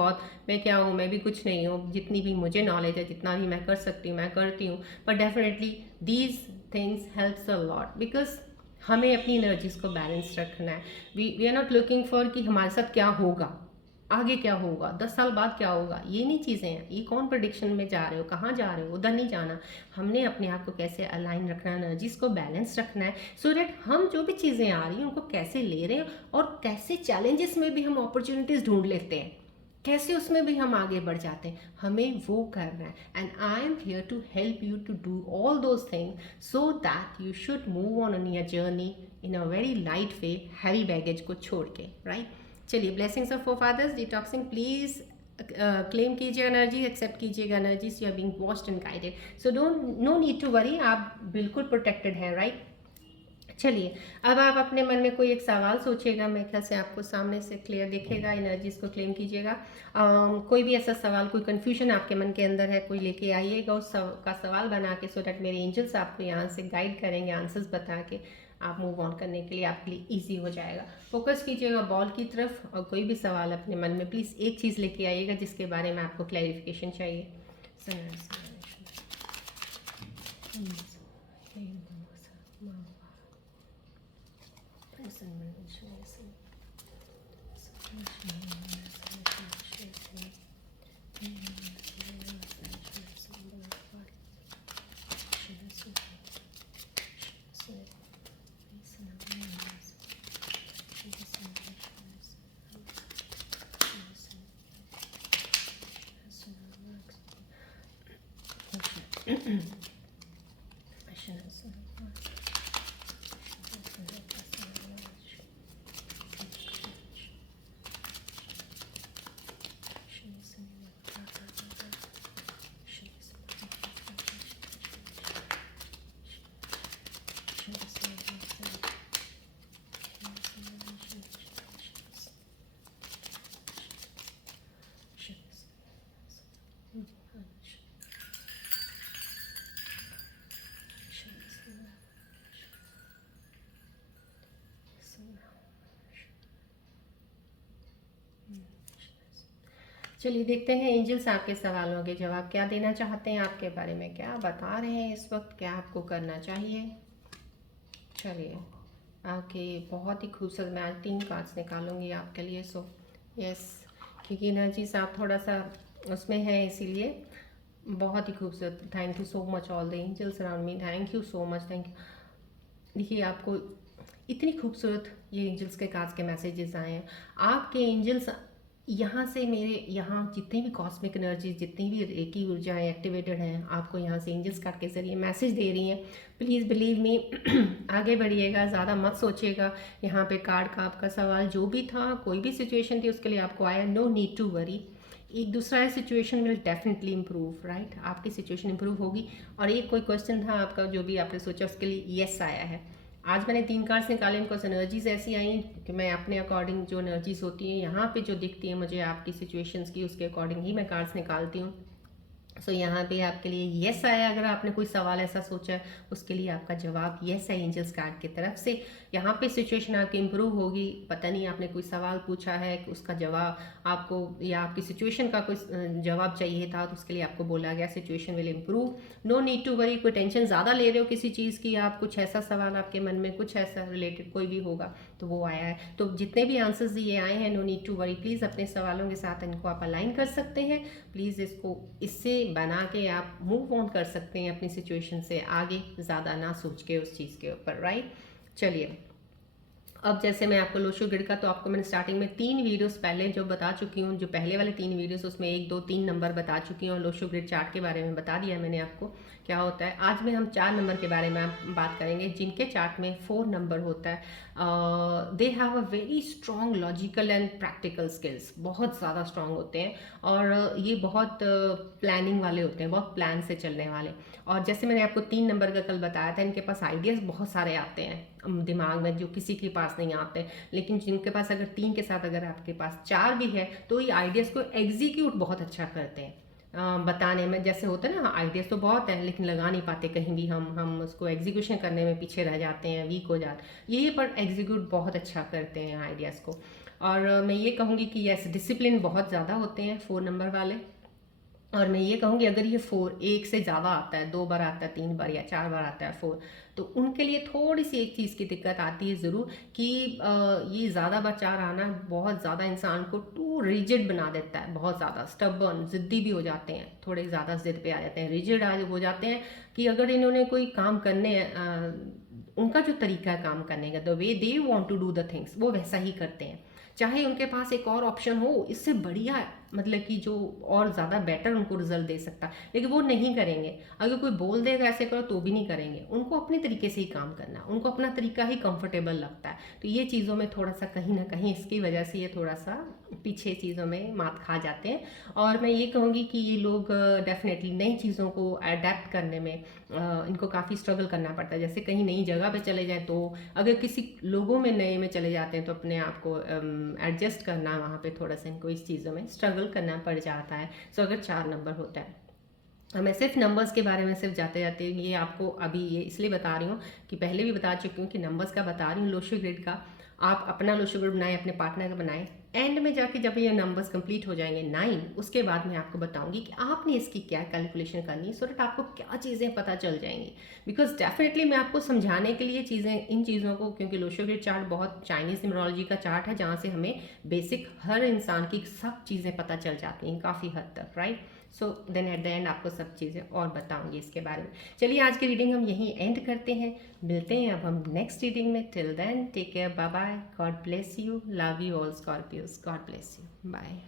क्या हूँ, मैं भी कुछ नहीं हूँ, जितनी भी मुझे नॉलेज है, जितना भी मैं कर सकती हूँ मैं करती हूँ, but definitely these things helps a lot, because हमें अपनी एनर्जीज को बैलेंस रखना है। We are not looking for कि हमारे साथ क्या होगा, आगे क्या होगा, 10 साल बाद क्या होगा, ये नहीं चीज़ें हैं। ये कौन प्रेडिक्शन में जा रहे हो, कहाँ जा रहे हो, उधर नहीं जाना। हमने अपने आप को कैसे अलाइन रखना है, एनर्जीज को बैलेंस रखना है, सो डैट हम जो भी चीज़ें आ रही हैं उनको कैसे ले रहे हैं, और कैसे चैलेंजेस में भी हम अपॉर्चुनिटीज़ ढूंढ लेते हैं, कैसे उसमें भी हम आगे बढ़ जाते हैं, हमें वो करना है। And I am here to help you to do all those things so that you should move on your journey in a very light way, heavy baggage को छोड़ के, राइट? चलिए, blessings of four fathers, detoxing, please claim कीजिएगा energy, accept कीजिएगा energies, you are being watched and guided. So don't, no need to worry, आप बिल्कुल protected हैं, right? चलिए, अब आप अपने मन में कोई एक सवाल सोचिएगा, मेरे ख्याल से आपको सामने से क्लियर दिखेगा, एनर्जीज को क्लेम कीजिएगा। कोई भी ऐसा सवाल, कोई कन्फ्यूजन आपके मन के अंदर है, कोई लेके आइएगा उस का सवाल बना के, सो डैट मेरे एंजल्स आपको यहाँ से गाइड करेंगे आंसर्स बता के, आप मूव ऑन करने के लिए आपके लिए ईजी हो जाएगा। फोकस कीजिएगा बॉल की तरफ, और कोई भी सवाल अपने मन में प्लीज़ एक चीज़ लेके आइएगा जिसके बारे में आपको क्लैरिफिकेशन चाहिए। चलिए देखते हैं एंजल्स आपके सवालों के जवाब क्या देना चाहते हैं, आपके बारे में क्या बता रहे हैं इस वक्त, क्या आपको करना चाहिए। चलिए ओके, बहुत ही खूबसूरत। मैं आज 3 कार्ड्स निकालूंगी आपके लिए। सो यस, क्योंकि एनर्जीज आप थोड़ा सा उसमें है इसीलिए बहुत ही खूबसूरत। Thank you so much all the angels around me, thank you so much, thank you. देखिए आपको इतनी खूबसूरत ये एंजल्स के कार्ड्स के मैसेजेस आए हैं। आपके एंजल्स यहाँ से मेरे यहाँ जितनी भी कॉस्मिक एनर्जीज, जितनी भी रेकी ऊर्जाएं एक्टिवेटेड हैं, आपको यहाँ से एंजल्स कार्ड के जरिए मैसेज दे रही हैं। प्लीज़ बिलीव मी, आगे बढ़िएगा, ज़्यादा मत सोचिएगा। यहाँ पे कार्ड का आपका सवाल जो भी था, कोई भी सिचुएशन थी उसके लिए आपको आया, नो नीड टू वरी। एक दूसरा situation will definitely improve, right. आपकी सिचुएशन इम्प्रूव होगी। और एक कोई क्वेश्चन था आपका जो भी आपने सोचा उसके लिए येस आया है। आज मैंने 3 कार्ड्स निकाले, इनको एनर्जीज ऐसी आई कि मैं अपने अकॉर्डिंग जो एनर्जीज होती हैं यहाँ पे जो दिखती है मुझे आपकी सिचुएशंस की, उसके अकॉर्डिंग ही मैं कार्ड्स निकालती हूँ। सो यहाँ पे आपके लिए येस आया। अगर आपने कोई सवाल ऐसा सोचा है उसके लिए आपका जवाब येस है एंजल्स कार्ड की तरफ से। यहाँ पे सिचुएशन आपकी इम्प्रूव होगी। पता नहीं आपने कोई सवाल पूछा है कि उसका जवाब आपको, या आपकी सिचुएशन का कोई जवाब चाहिए था तो उसके लिए आपको बोला गया situation will improve, no need to worry. कोई टेंशन ज़्यादा ले रहे हो किसी चीज़ की, आप कुछ ऐसा सवाल आपके मन में कुछ ऐसा रिलेटेड कोई भी होगा तो वो आया है। तो जितने भी आंसर्स ये आए हैं, no need to worry, please अपने सवालों के साथ इनको आप अलाइन कर सकते हैं। प्लीज़ इसको इससे बना के आप मूव ऑन कर सकते हैं अपनी सिचुएशन से आगे, ज़्यादा ना सोच के उस चीज़ के ऊपर, राइट। चलिए अब जैसे मैं आपको लोशो ग्रिड का, तो आपको मैंने स्टार्टिंग में 3 वीडियोस पहले जो बता चुकी हूँ, जो पहले वाले 3 वीडियोस उसमें 1 2 3 नंबर बता चुकी हूँ और लोशो ग्रिड चार्ट के बारे में बता दिया मैंने आपको क्या होता है। आज में हम 4 नंबर के बारे में बात करेंगे जिनके चार्ट में 4 नंबर होता है। They have a very strong logical and practical skills, बहुत ज़्यादा स्ट्रॉन्ग होते हैं और ये बहुत प्लानिंग वाले होते हैं, बहुत प्लान से चलने वाले। और जैसे मैंने आपको 3 नंबर का कल बताया था, इनके पास आइडियाज़ बहुत सारे आते हैं दिमाग में जो किसी के पास नहीं आते। लेकिन जिनके पास अगर 3 के साथ अगर आपके पास 4 भी है तो ये आइडियाज़ को एग्जीक्यूट बहुत अच्छा करते हैं। बताने में जैसे होता है ना, आइडियाज़ तो बहुत हैं लेकिन लगा नहीं पाते कहीं भी, हम उसको एग्जीक्यूशन करने में पीछे रह जाते हैं, वीक हो जाते। ये पर एग्जीक्यूट बहुत अच्छा करते हैं आइडियाज़ को। और मैं ये कहूँगी कि यस, डिसिप्लिन बहुत ज़्यादा होते हैं 4 नंबर वाले। और मैं ये कहूँगी अगर ये 4 एक से ज़्यादा आता है, 2 बार आता है, 3 बार या 4 बार आता है 4, तो उनके लिए थोड़ी सी एक चीज़ की दिक्कत आती है ज़रूर कि ये ज़्यादा बार 4 आना बहुत ज़्यादा इंसान को टू रिजिड बना देता है, बहुत ज़्यादा स्टबर्न, ज़िद्दी भी हो जाते हैं, थोड़े ज़्यादा ज़िद पे आ जाते हैं, रिजिड हो जाते हैं कि अगर इन्होंने कोई काम करने उनका जो तरीका है काम करने का, the way they want to do the things, वो वैसा ही करते हैं। चाहे उनके पास एक और ऑप्शन हो इससे बढ़िया, मतलब कि जो और ज़्यादा बेटर उनको रिजल्ट दे सकता है, लेकिन वो नहीं करेंगे। अगर कोई बोल देगा ऐसे करो तो भी नहीं करेंगे। उनको अपने तरीके से ही काम करना, उनको अपना तरीका ही कंफर्टेबल लगता है। तो ये चीज़ों में थोड़ा सा कहीं ना कहीं इसकी वजह से ये थोड़ा सा पीछे चीज़ों में मात खा जाते हैं। और मैं ये कहूँगी कि ये लोग डेफिनेटली नई चीज़ों को अडेप्ट करने में इनको काफ़ी स्ट्रगल करना पड़ता है। जैसे कहीं नई जगह पे चले जाएं तो अगर किसी लोगों में नए में चले जाते हैं तो अपने आप को एडजस्ट करना, वहाँ पे थोड़ा सा इनको इस चीज़ों में स्ट्रगल करना पड़ जाता है। सो अगर 4 नंबर होता है, मैं सिर्फ नंबर्स के बारे में सिर्फ जाते जाते ये आपको अभी ये इसलिए बता रही हूँ कि पहले भी बता चुकी हूँ कि नंबर्स का बता रही हूँ। लोशो ग्रिड का आप अपना लोशो ग्रिड बनाएं, अपने पार्टनर का बनाएं। एंड में जाके जब ये नंबर्स कंप्लीट हो जाएंगे 9, उसके बाद मैं आपको बताऊंगी कि आपने इसकी क्या कैलकुलेशन करनी है, सो दैट आपको क्या चीज़ें पता चल जाएंगी। बिकॉज डेफिनेटली मैं आपको समझाने के लिए चीज़ें, इन चीज़ों को, क्योंकि लोशो ग्रिड चार्ट बहुत चाइनीज़ न्यूमरोलॉजी का चार्ट है जहाँ से हमें बेसिक हर इंसान की सब चीज़ें पता चल जाती हैं काफ़ी हद तक, right. So then at the end आपको सब चीज़ें और बताऊंगी इसके बारे में। चलिए आज की रीडिंग हम यहीं एंड करते हैं, मिलते हैं अब हम नेक्स्ट रीडिंग में। Till then take care, bye bye, God bless you, love you all Scorpios, God bless you, bye.